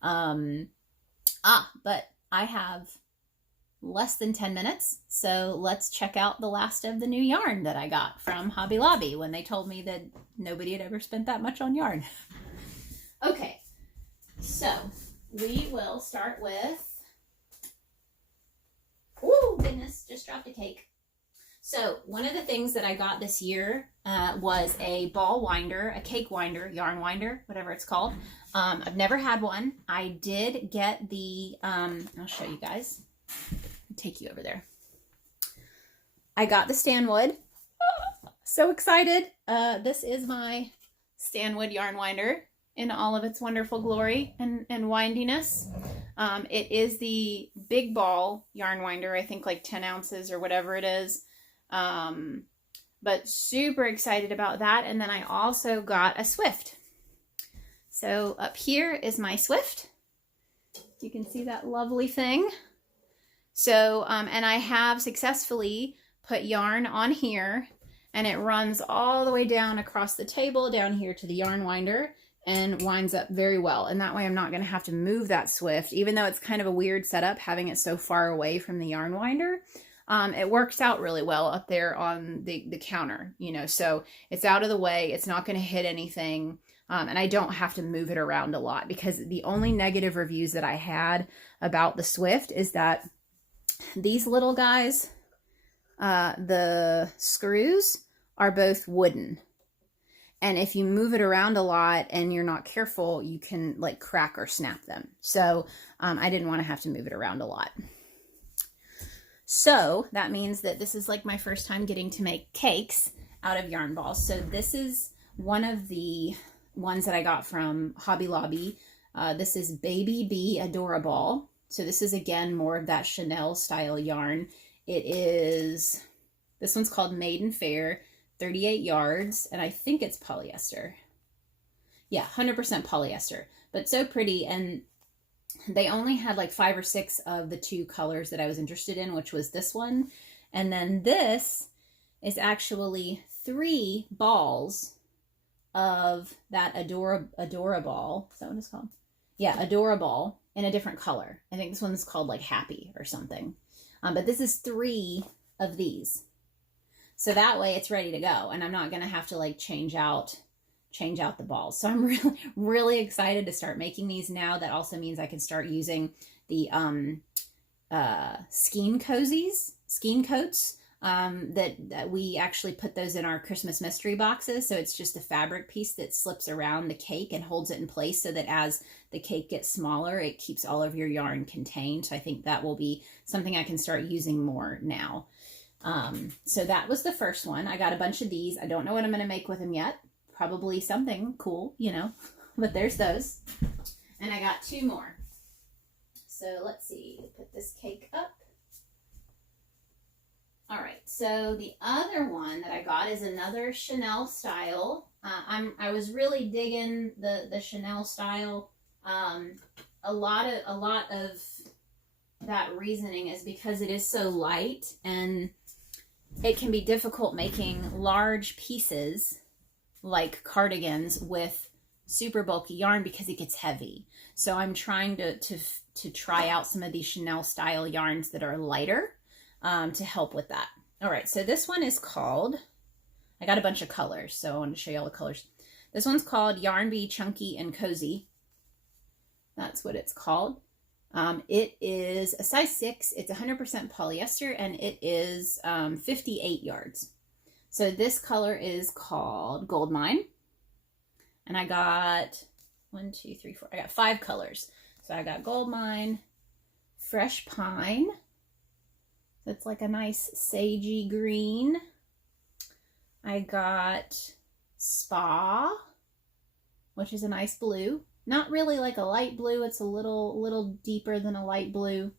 But I have less than 10 minutes, so let's check out the last of the new yarn that I got from Hobby Lobby when they told me that nobody had ever spent that much on yarn. Okay, so we will start with, oh goodness, just dropped a cake. So one of the things that I got this year was a ball winder, a cake winder, yarn winder, whatever it's called. I've never had one. I did get the, I'll show you guys. Take you over there. I got the Stanwood. So excited. This is my Stanwood yarn winder in all of its wonderful glory and windiness. It is the big ball yarn winder, I think like 10 ounces or whatever it is. But super excited about that. And then I also got a Swift. So up here is my Swift. You can see that lovely thing. So, and I have successfully put yarn on here, and it runs all the way down across the table, down here to the yarn winder, and winds up very well. And that way I'm not going to have to move that Swift, even though it's kind of a weird setup having it so far away from the yarn winder. It works out really well up there on the counter, you know, so it's out of the way. It's not going to hit anything. And I don't have to move it around a lot, because the only negative reviews that I had about the Swift is that these little guys, the screws are both wooden. And if you move it around a lot and you're not careful, you can like crack or snap them. So I didn't want to have to move it around a lot. So that means that this is like my first time getting to make cakes out of yarn balls. So this is one of the ones that I got from Hobby Lobby. This is Baby Bee Adorable. So this is, again, more of that Chanel style yarn. It is, this one's called Maiden Fair, 38 yards, and I think it's polyester. Yeah, 100% polyester, but so pretty. And they only had like 5 or 6 of the 2 colors that I was interested in, which was this one. And then this is actually 3 balls of that Adora ball. Is that what it's called? Yeah, Adora ball in a different color. I think this one's called like Happy or something. But this is 3 of these. So that way it's ready to go, and I'm not going to have to like change out the balls. So I'm really excited to start making these now. That also means I can start using the skein coats that we actually put those in our Christmas mystery boxes. So it's just a fabric piece that slips around the cake and holds it in place so that as the cake gets smaller, it keeps all of your yarn contained. So I think that will be something I can start using more now. So that was the first one. I got a bunch of these. I don't know what I'm going to make with them yet. Probably something cool, you know, but there's those. And I got 2 more. So let's see, put this cake up. All right, so the other one that I got is another Chanel style. I was really digging the Chanel style. A lot of that reasoning is because it is so light, and it can be difficult making large pieces like cardigans with super bulky yarn because it gets heavy. So I'm trying to try out some of these Chanel style yarns that are lighter to help with that. All right, so this one is called, I got a bunch of colors, so I want to show you all the colors. This one's called Yarnby Chunky and Cozy. That's what it's called. It is a size 6. It's 100% polyester, and it is 58 yards. So this color is called Gold Mine. And I got 1, 2, 3, 4. I got 5 colors. So I got Gold Mine, Fresh Pine. That's like a nice sagey green. I got Spa, which is a nice blue. Not really like a light blue. It's a little deeper than a light blue.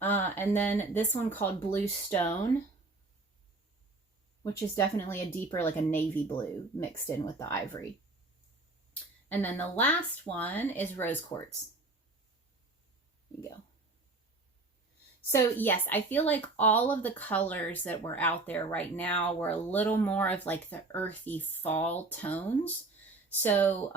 And then this one called Blue Stone, which is definitely a deeper, like a navy blue mixed in with the ivory. And then the last one is Rose Quartz. There you go. So yes, I feel like all of the colors that were out there right now were a little more of like the earthy fall tones. So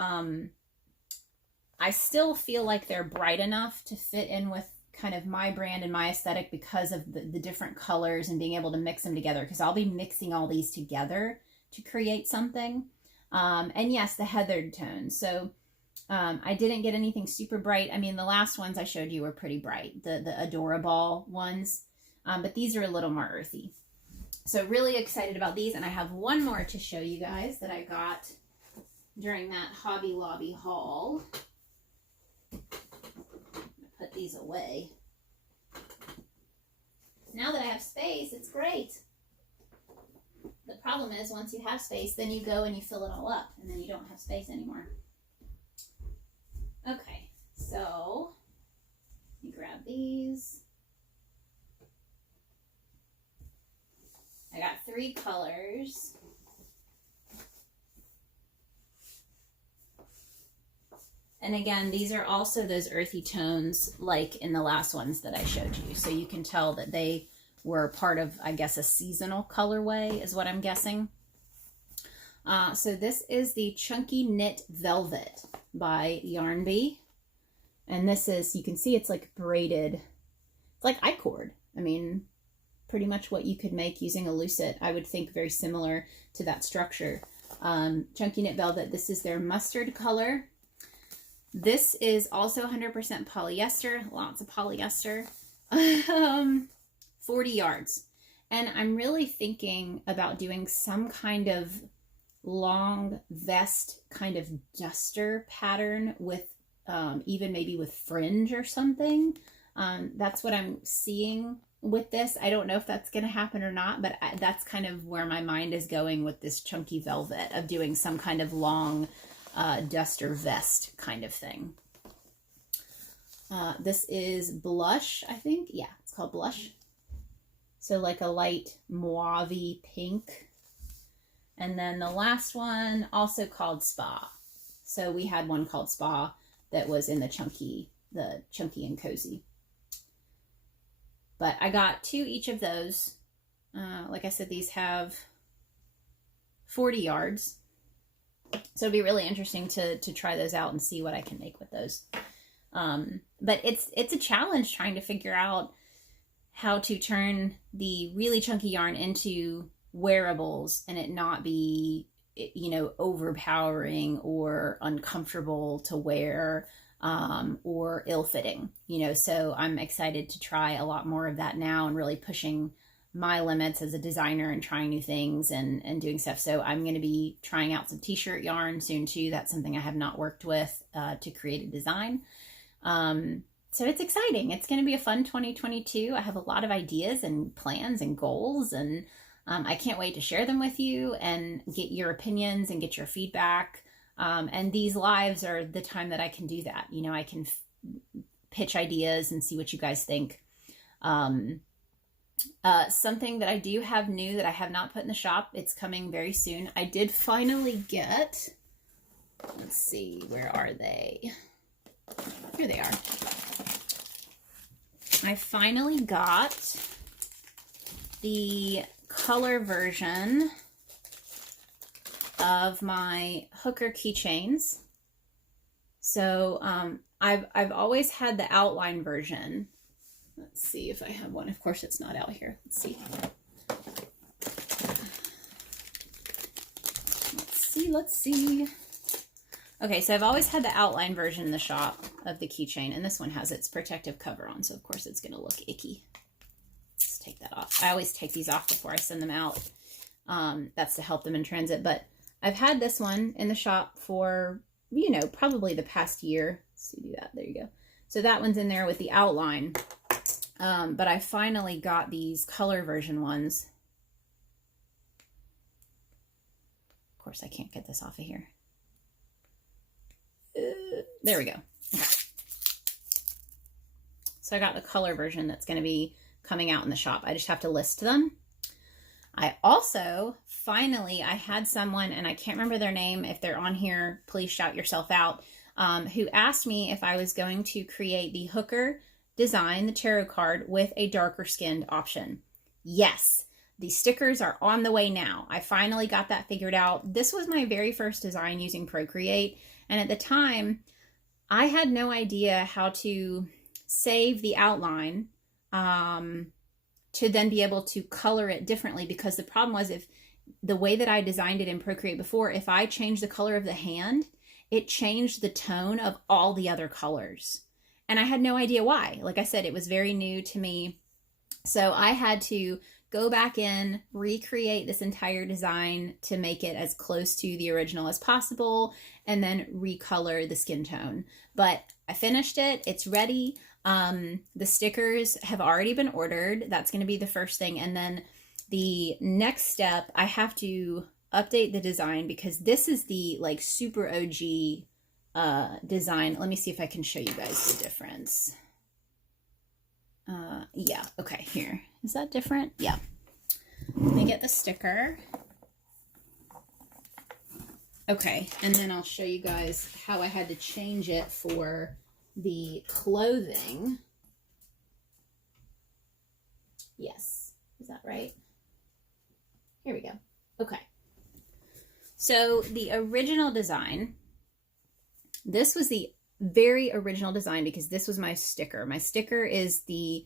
I still feel like they're bright enough to fit in with kind of my brand and my aesthetic because of the different colors and being able to mix them together, because I'll be mixing all these together to create something. And yes, the heathered tones. So I didn't get anything super bright. I mean, the last ones I showed you were pretty bright, the Adora Ball ones, but these are a little more earthy. So really excited about these. And I have one more to show you guys that I got during that Hobby Lobby haul. Put these away. Now that I have space, it's great. The problem is once you have space, then you go and you fill it all up, and then you don't have space anymore. Okay, so let me grab these. I got 3 colors. And again, these are also those earthy tones like in the last ones that I showed you. So you can tell that they were part of, I guess, a seasonal colorway is what I'm guessing. So this is the Chunky Knit Velvet by Yarnby. And this is, you can see it's like braided. It's like I-cord. I mean, pretty much what you could make using a lucite. I would think very similar to that structure. Chunky Knit Velvet, this is their mustard color. This is also 100% polyester, lots of polyester, 40 yards. And I'm really thinking about doing some kind of long vest kind of duster pattern with even maybe with fringe or something. That's what I'm seeing with this. I don't know if that's going to happen or not, but that's kind of where my mind is going with this chunky velvet, of doing some kind of long duster vest kind of thing. This is Blush, I think. Yeah, it's called Blush. So like a light mauve-y pink. And then the last one, also called Spa. So we had one called Spa that was in the chunky the chunky and cozy. But I got 2 each of those. Like I said, these have 40 yards. So it'll be really interesting to try those out and see what I can make with those. But it's a challenge trying to figure out how to turn the really chunky yarn into wearables and it not be, you know, overpowering or uncomfortable to wear, or ill-fitting, you know. So I'm excited to try a lot more of that now and really pushing my limits as a designer and trying new things and doing stuff. So I'm going to be trying out some t-shirt yarn soon too. That's something I have not worked with to create a design. So it's exciting. It's going to be a fun 2022. I have a lot of ideas and plans and goals, and I can't wait to share them with you and get your opinions and get your feedback. And these lives are the time that I can do that. You know, I can pitch ideas and see what you guys think. Something that I do have new that I have not put in the shop, it's coming very soon. I did finally get, let's see, where are they? Here they are. I finally got the color version of my hooker keychains. So I've always had the outline version. Let's see if I have one. Of course, it's not out here. Let's see. Let's see. Okay, so I've always had the outline version in the shop of the keychain, and this one has its protective cover on, so of course it's going to look icky. Let's take that off. I always take these off before I send them out. That's to help them in transit, but I've had this one in the shop for, you know, probably the past year. Let's see, do that. There you go. So that one's in there with the outline. But I finally got these color version ones. Of course, I can't get this off of here. There we go. Okay. So I got the color version that's going to be coming out in the shop. I just have to list them. I also, finally, I had someone, and I can't remember their name. If they're on here, please shout yourself out, who asked me if I was going to create the hooker design, the tarot card, with a darker skinned option. Yes, the stickers are on the way now. I finally got that figured out. This was my very first design using Procreate, and at the time, I had no idea how to save the outline to then be able to color it differently, because the problem was, if the way that I designed it in Procreate before, if I changed the color of the hand, it changed the tone of all the other colors. And I had no idea why. Like I said, it was very new to me. So I had to go back in, recreate this entire design to make it as close to the original as possible, and then recolor the skin tone. But I finished it. It's ready. The stickers have already been ordered. That's going to be the first thing. And then the next step, I have to update the design, because this is the like super OG design. Let me see if I can show you guys the difference. Yeah, okay, here. Is that different? Yeah. Let me get the sticker. Okay, and then I'll show you guys how I had to change it for the clothing. Yes, is that right? Here we go. Okay. So the original design, this was the very original design, because this was my sticker. My sticker is the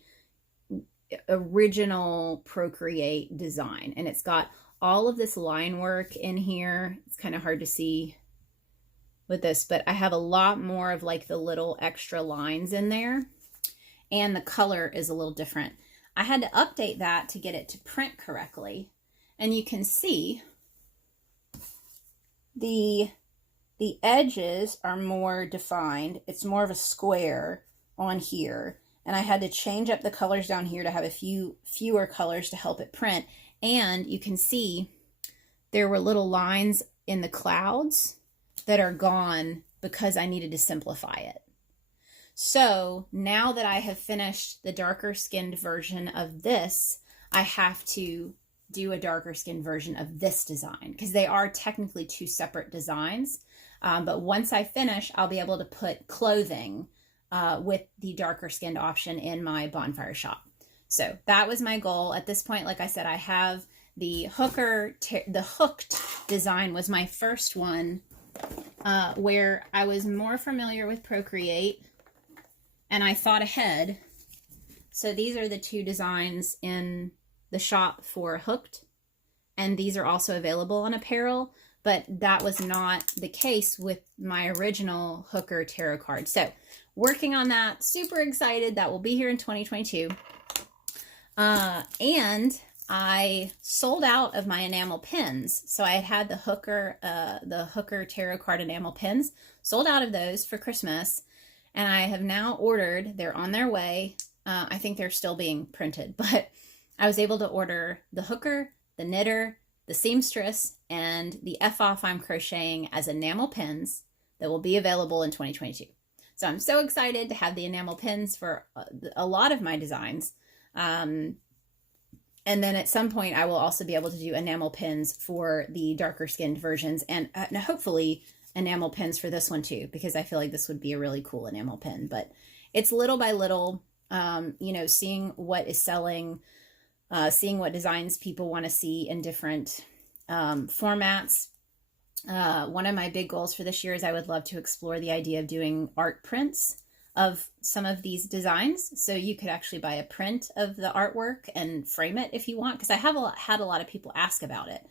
original Procreate design, and it's got all of this line work in here. It's kind of hard to see with this, but I have a lot more of like the little extra lines in there, and the color is a little different. I had to update that to get it to print correctly, and you can see the edges are more defined. It's more of a square on here, and I had to change up the colors down here to have a fewer colors to help it print. And you can see there were little lines in the clouds that are gone because I needed to simplify it. So now that I have finished the darker skinned version of this, I have to do a darker skinned version of this design, because they are technically two separate designs. But once I finish, I'll be able to put clothing with the darker skinned option in my bonfire shop. So that was my goal. At this point, like I said, I have the the hooked design was my first one, where I was more familiar with Procreate and I thought ahead. So these are the two designs in the shop for hooked, and these are also available on apparel, but that was not the case with my original hooker tarot card. So working on that, super excited. That will be here in 2022. And I sold out of my enamel pins. So I had the hooker tarot card enamel pins, sold out of those for Christmas. And I have now ordered, they're on their way. I think they're still being printed, but I was able to order the hooker, the knitter, the seamstress, and the F-off I'm crocheting as enamel pins that will be available in 2022. So I'm so excited to have the enamel pins for a lot of my designs. And then at some point I will also be able to do enamel pins for the darker skinned versions, and hopefully enamel pins for this one too, because I feel like this would be a really cool enamel pin. But it's little by little, you know, seeing what is selling, seeing what designs people want to see in different formats. One of my big goals for this year is I would love to explore the idea of doing art prints of some of these designs. So you could actually buy a print of the artwork and frame it if you want, because I have had a lot of people ask about it,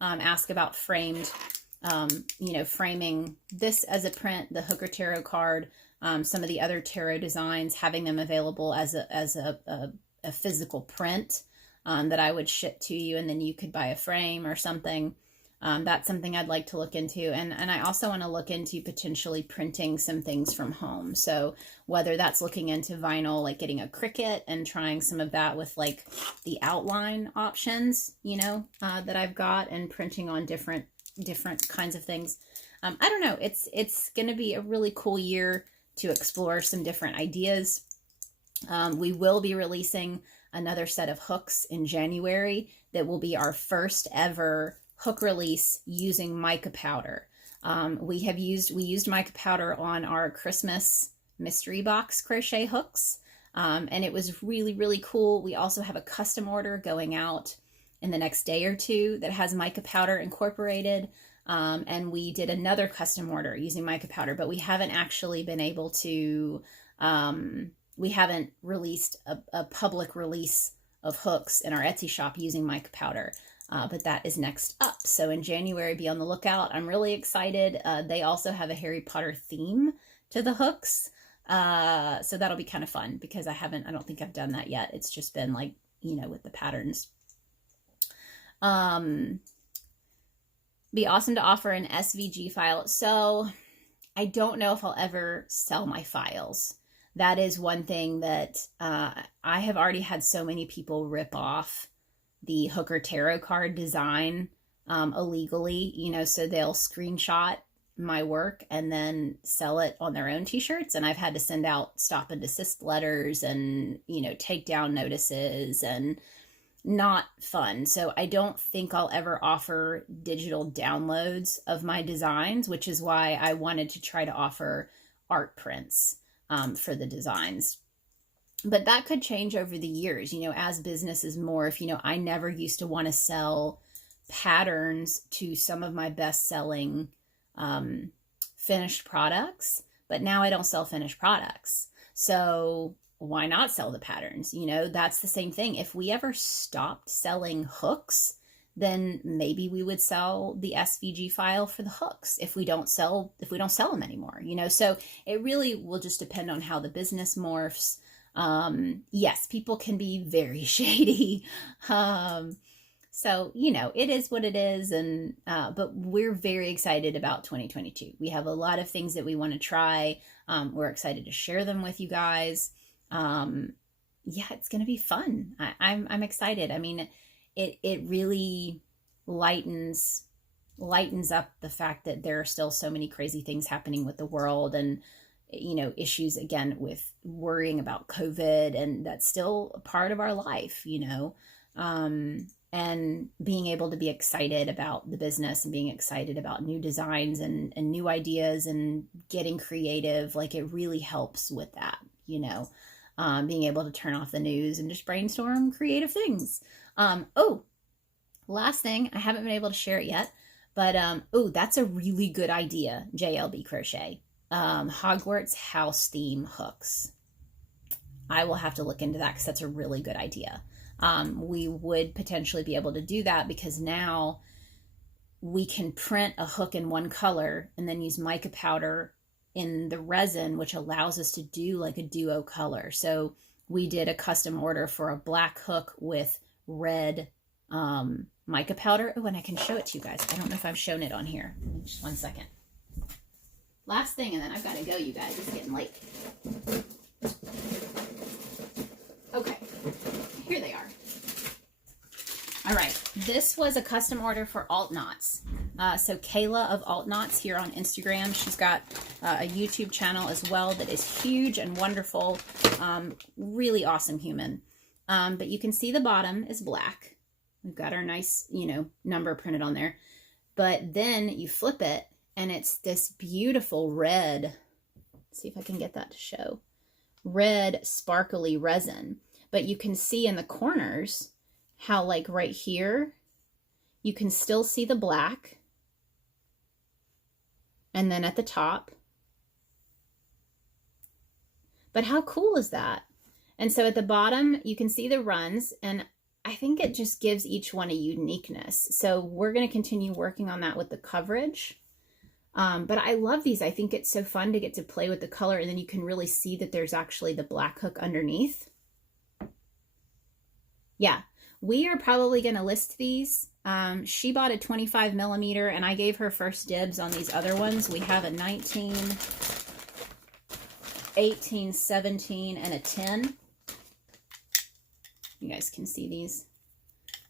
ask about framed, you know, framing this as a print, the hooker tarot card, some of the other tarot designs, having them available as a physical print that I would ship to you, and then you could buy a frame or something. That's something I'd like to look into. And I also want to look into potentially printing some things from home. So whether that's looking into vinyl, like getting a Cricut and trying some of that with like the outline options, you know, that I've got, and printing on different kinds of things. I don't know. It's going to be a really cool year to explore some different ideas. We will be releasing another set of hooks in January that will be our first ever hook release using mica powder. We used mica powder on our Christmas mystery box crochet hooks, and it was really, really cool. We also have a custom order going out in the next day or two that has mica powder incorporated, and we did another custom order using mica powder, but we haven't actually been able to, we haven't released a public release of hooks in our Etsy shop using mica powder. But that is next up. So in January, be on the lookout. I'm really excited. They also have a Harry Potter theme to the hooks. So that'll be kind of fun, because I don't think I've done that yet. It's just been like, you know, with the patterns. Be awesome to offer an SVG file. So I don't know if I'll ever sell my files. That is one thing that I have already had so many people rip off the hooker tarot card design illegally, you know, so they'll screenshot my work and then sell it on their own t-shirts, and I've had to send out stop and desist letters and, you know, take down notices, and not fun. So I don't think I'll ever offer digital downloads of my designs, which is why I wanted to try to offer art prints for the designs. But that could change over the years, you know, as businesses morph. You know, I never used to want to sell patterns to some of my best-selling finished products, but now I don't sell finished products. So why not sell the patterns? You know, that's the same thing. If we ever stopped selling hooks, then maybe we would sell the SVG file for the hooks if we don't sell them anymore, you know. So it really will just depend on how the business morphs. Yes, people can be very shady. So, you know, it is what it is. And, but we're very excited about 2022. We have a lot of things that we want to try. We're excited to share them with you guys. Yeah, it's going to be fun. I'm excited. I mean, it really lightens up the fact that there are still so many crazy things happening with the world, and, you know, issues again with worrying about COVID, and that's still a part of our life, you know. And and being able to be excited about the business and being excited about new designs and new ideas and getting creative. Like, it really helps with that, you know, being able to turn off the news and just brainstorm creative things. Oh, last thing, I haven't been able to share it yet, but oh, that's a really good idea, JLB Crochet. Hogwarts house theme hooks. I will have to look into that because that's a really good idea. We would potentially be able to do that because now we can print a hook in one color and then use mica powder in the resin, which allows us to do like a duo color. So we did a custom order for a black hook with red mica powder. Oh, and I can show it to you guys. I don't know if I've shown it on here. Just one second. Last thing, and then I've got to go, you guys. It's getting late. Okay, here they are. All right, this was a custom order for Alt Knots. So Kayla of Alt Knots here on Instagram. She's got a YouTube channel as well that is huge and wonderful. Really awesome human. But you can see the bottom is black. We've got our nice, you know, number printed on there. But then you flip it and it's this beautiful red. Let's see if I can get that to show. Red sparkly resin. But you can see in the corners how, like right here, you can still see the black. And then at the top. But how cool is that? And so at the bottom, you can see the runs, and I think it just gives each one a uniqueness. So we're going to continue working on that with the coverage. But I love these. I think it's so fun to get to play with the color, and then you can really see that there's actually the black hook underneath. Yeah, we are probably going to list these. She bought a 25 millimeter, and I gave her first dibs on these other ones. We have a 19, 18, 17, and a 10. You guys can see these.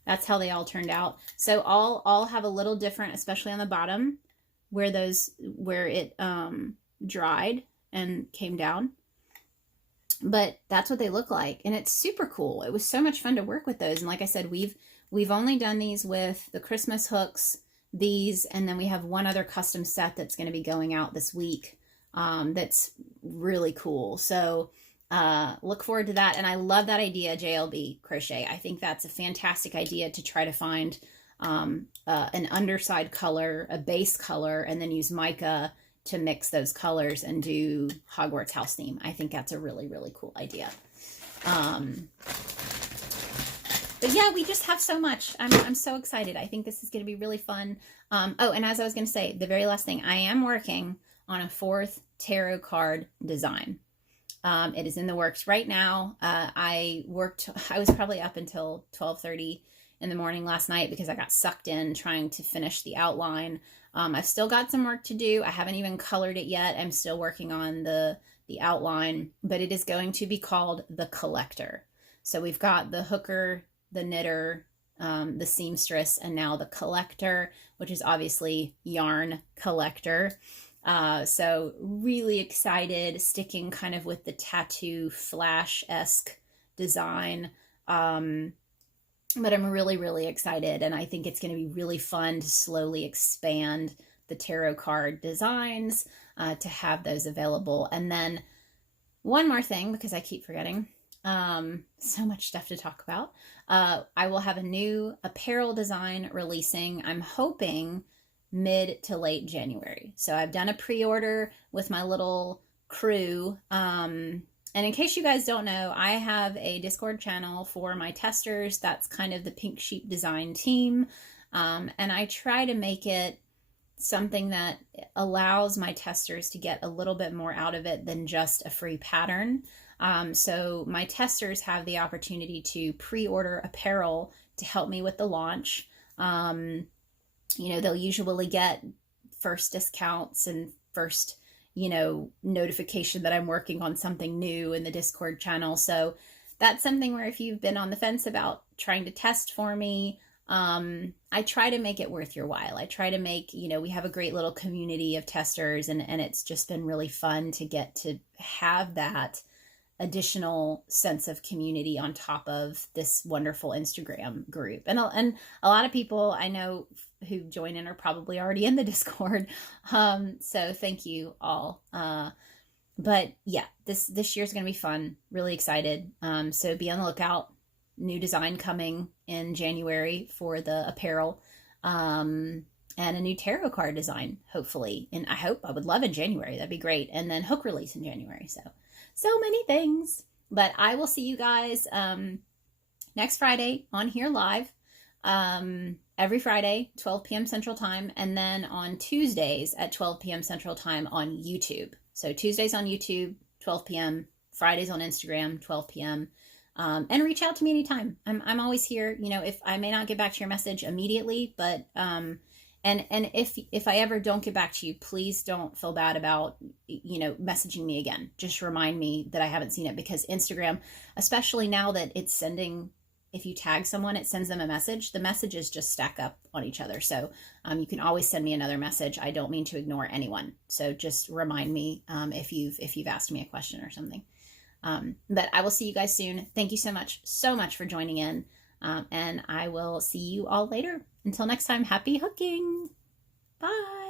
That's how they all turned out. So all have a little different, especially on the bottom where it dried and came down. But that's what they look like, and it's super cool. It was so much fun to work with those. And like I said, we've only done these with the Christmas hooks, these, and then we have one other custom set that's going to be going out this week. That's really cool. So look forward to that. And I love that idea, JLB Crochet. I think that's a fantastic idea to try to find an underside color, a base color, and then use mica to mix those colors and do Hogwarts house theme. I think that's a really, really cool idea. But yeah, we just have so much. I'm so excited. I think this is going to be really fun. Oh, and as I was going to say, the very last thing, I am working on a 4th tarot card design. It is in the works right now. I was probably up until 12:30 in the morning last night because I got sucked in trying to finish the outline. I've still got some work to do. I haven't even colored it yet. I'm still working on the outline, but it is going to be called The Collector. So we've got the hooker, the knitter, the seamstress, and now the collector, which is obviously yarn collector. So really excited, sticking kind of with the tattoo flash-esque design. But I'm really, really excited, and I think it's going to be really fun to slowly expand the tarot card designs to have those available. And then one more thing, because I keep forgetting, so much stuff to talk about. I will have a new apparel design releasing, I'm hoping, mid to late January. So I've done a pre-order with my little crew. And in case you guys don't know, I have a Discord channel for my testers. That's kind of the Pink Sheep Design team. And I try to make it something that allows my testers to get a little bit more out of it than just a free pattern. So my testers have the opportunity to pre-order apparel to help me with the launch. You know, they'll usually get first discounts and first, you know, notification that I'm working on something new in the Discord channel. So that's something where if you've been on the fence about trying to test for me, I try to make it worth your while. I try to make, you know, we have a great little community of testers, and it's just been really fun to get to have that additional sense of community on top of this wonderful Instagram group. And a lot of people I know who join in are probably already in the Discord. So thank you all. But yeah, this year's going to be fun. Really excited. So be on the lookout. New design coming in January for the apparel. And a new tarot card design, hopefully. And I would love in January. That'd be great. And then hook release in January. So many things. But I will see you guys next Friday on here live. Every Friday, 12 p.m. Central Time. And then on Tuesdays at 12 p.m. Central Time on YouTube. So Tuesdays on YouTube, 12 p.m. Fridays on Instagram, 12 p.m. And reach out to me anytime. I'm always here. You know, if I may not get back to your message immediately, but and if I ever don't get back to you, please don't feel bad about, you know, messaging me again. Just remind me that I haven't seen it, because Instagram, especially now that it's sending, if you tag someone, it sends them a message. The messages just stack up on each other. So you can always send me another message. I don't mean to ignore anyone. So just remind me if you've asked me a question or something. But I will see you guys soon. Thank you so much for joining in. And I will see you all later. Until next time, happy hooking. Bye.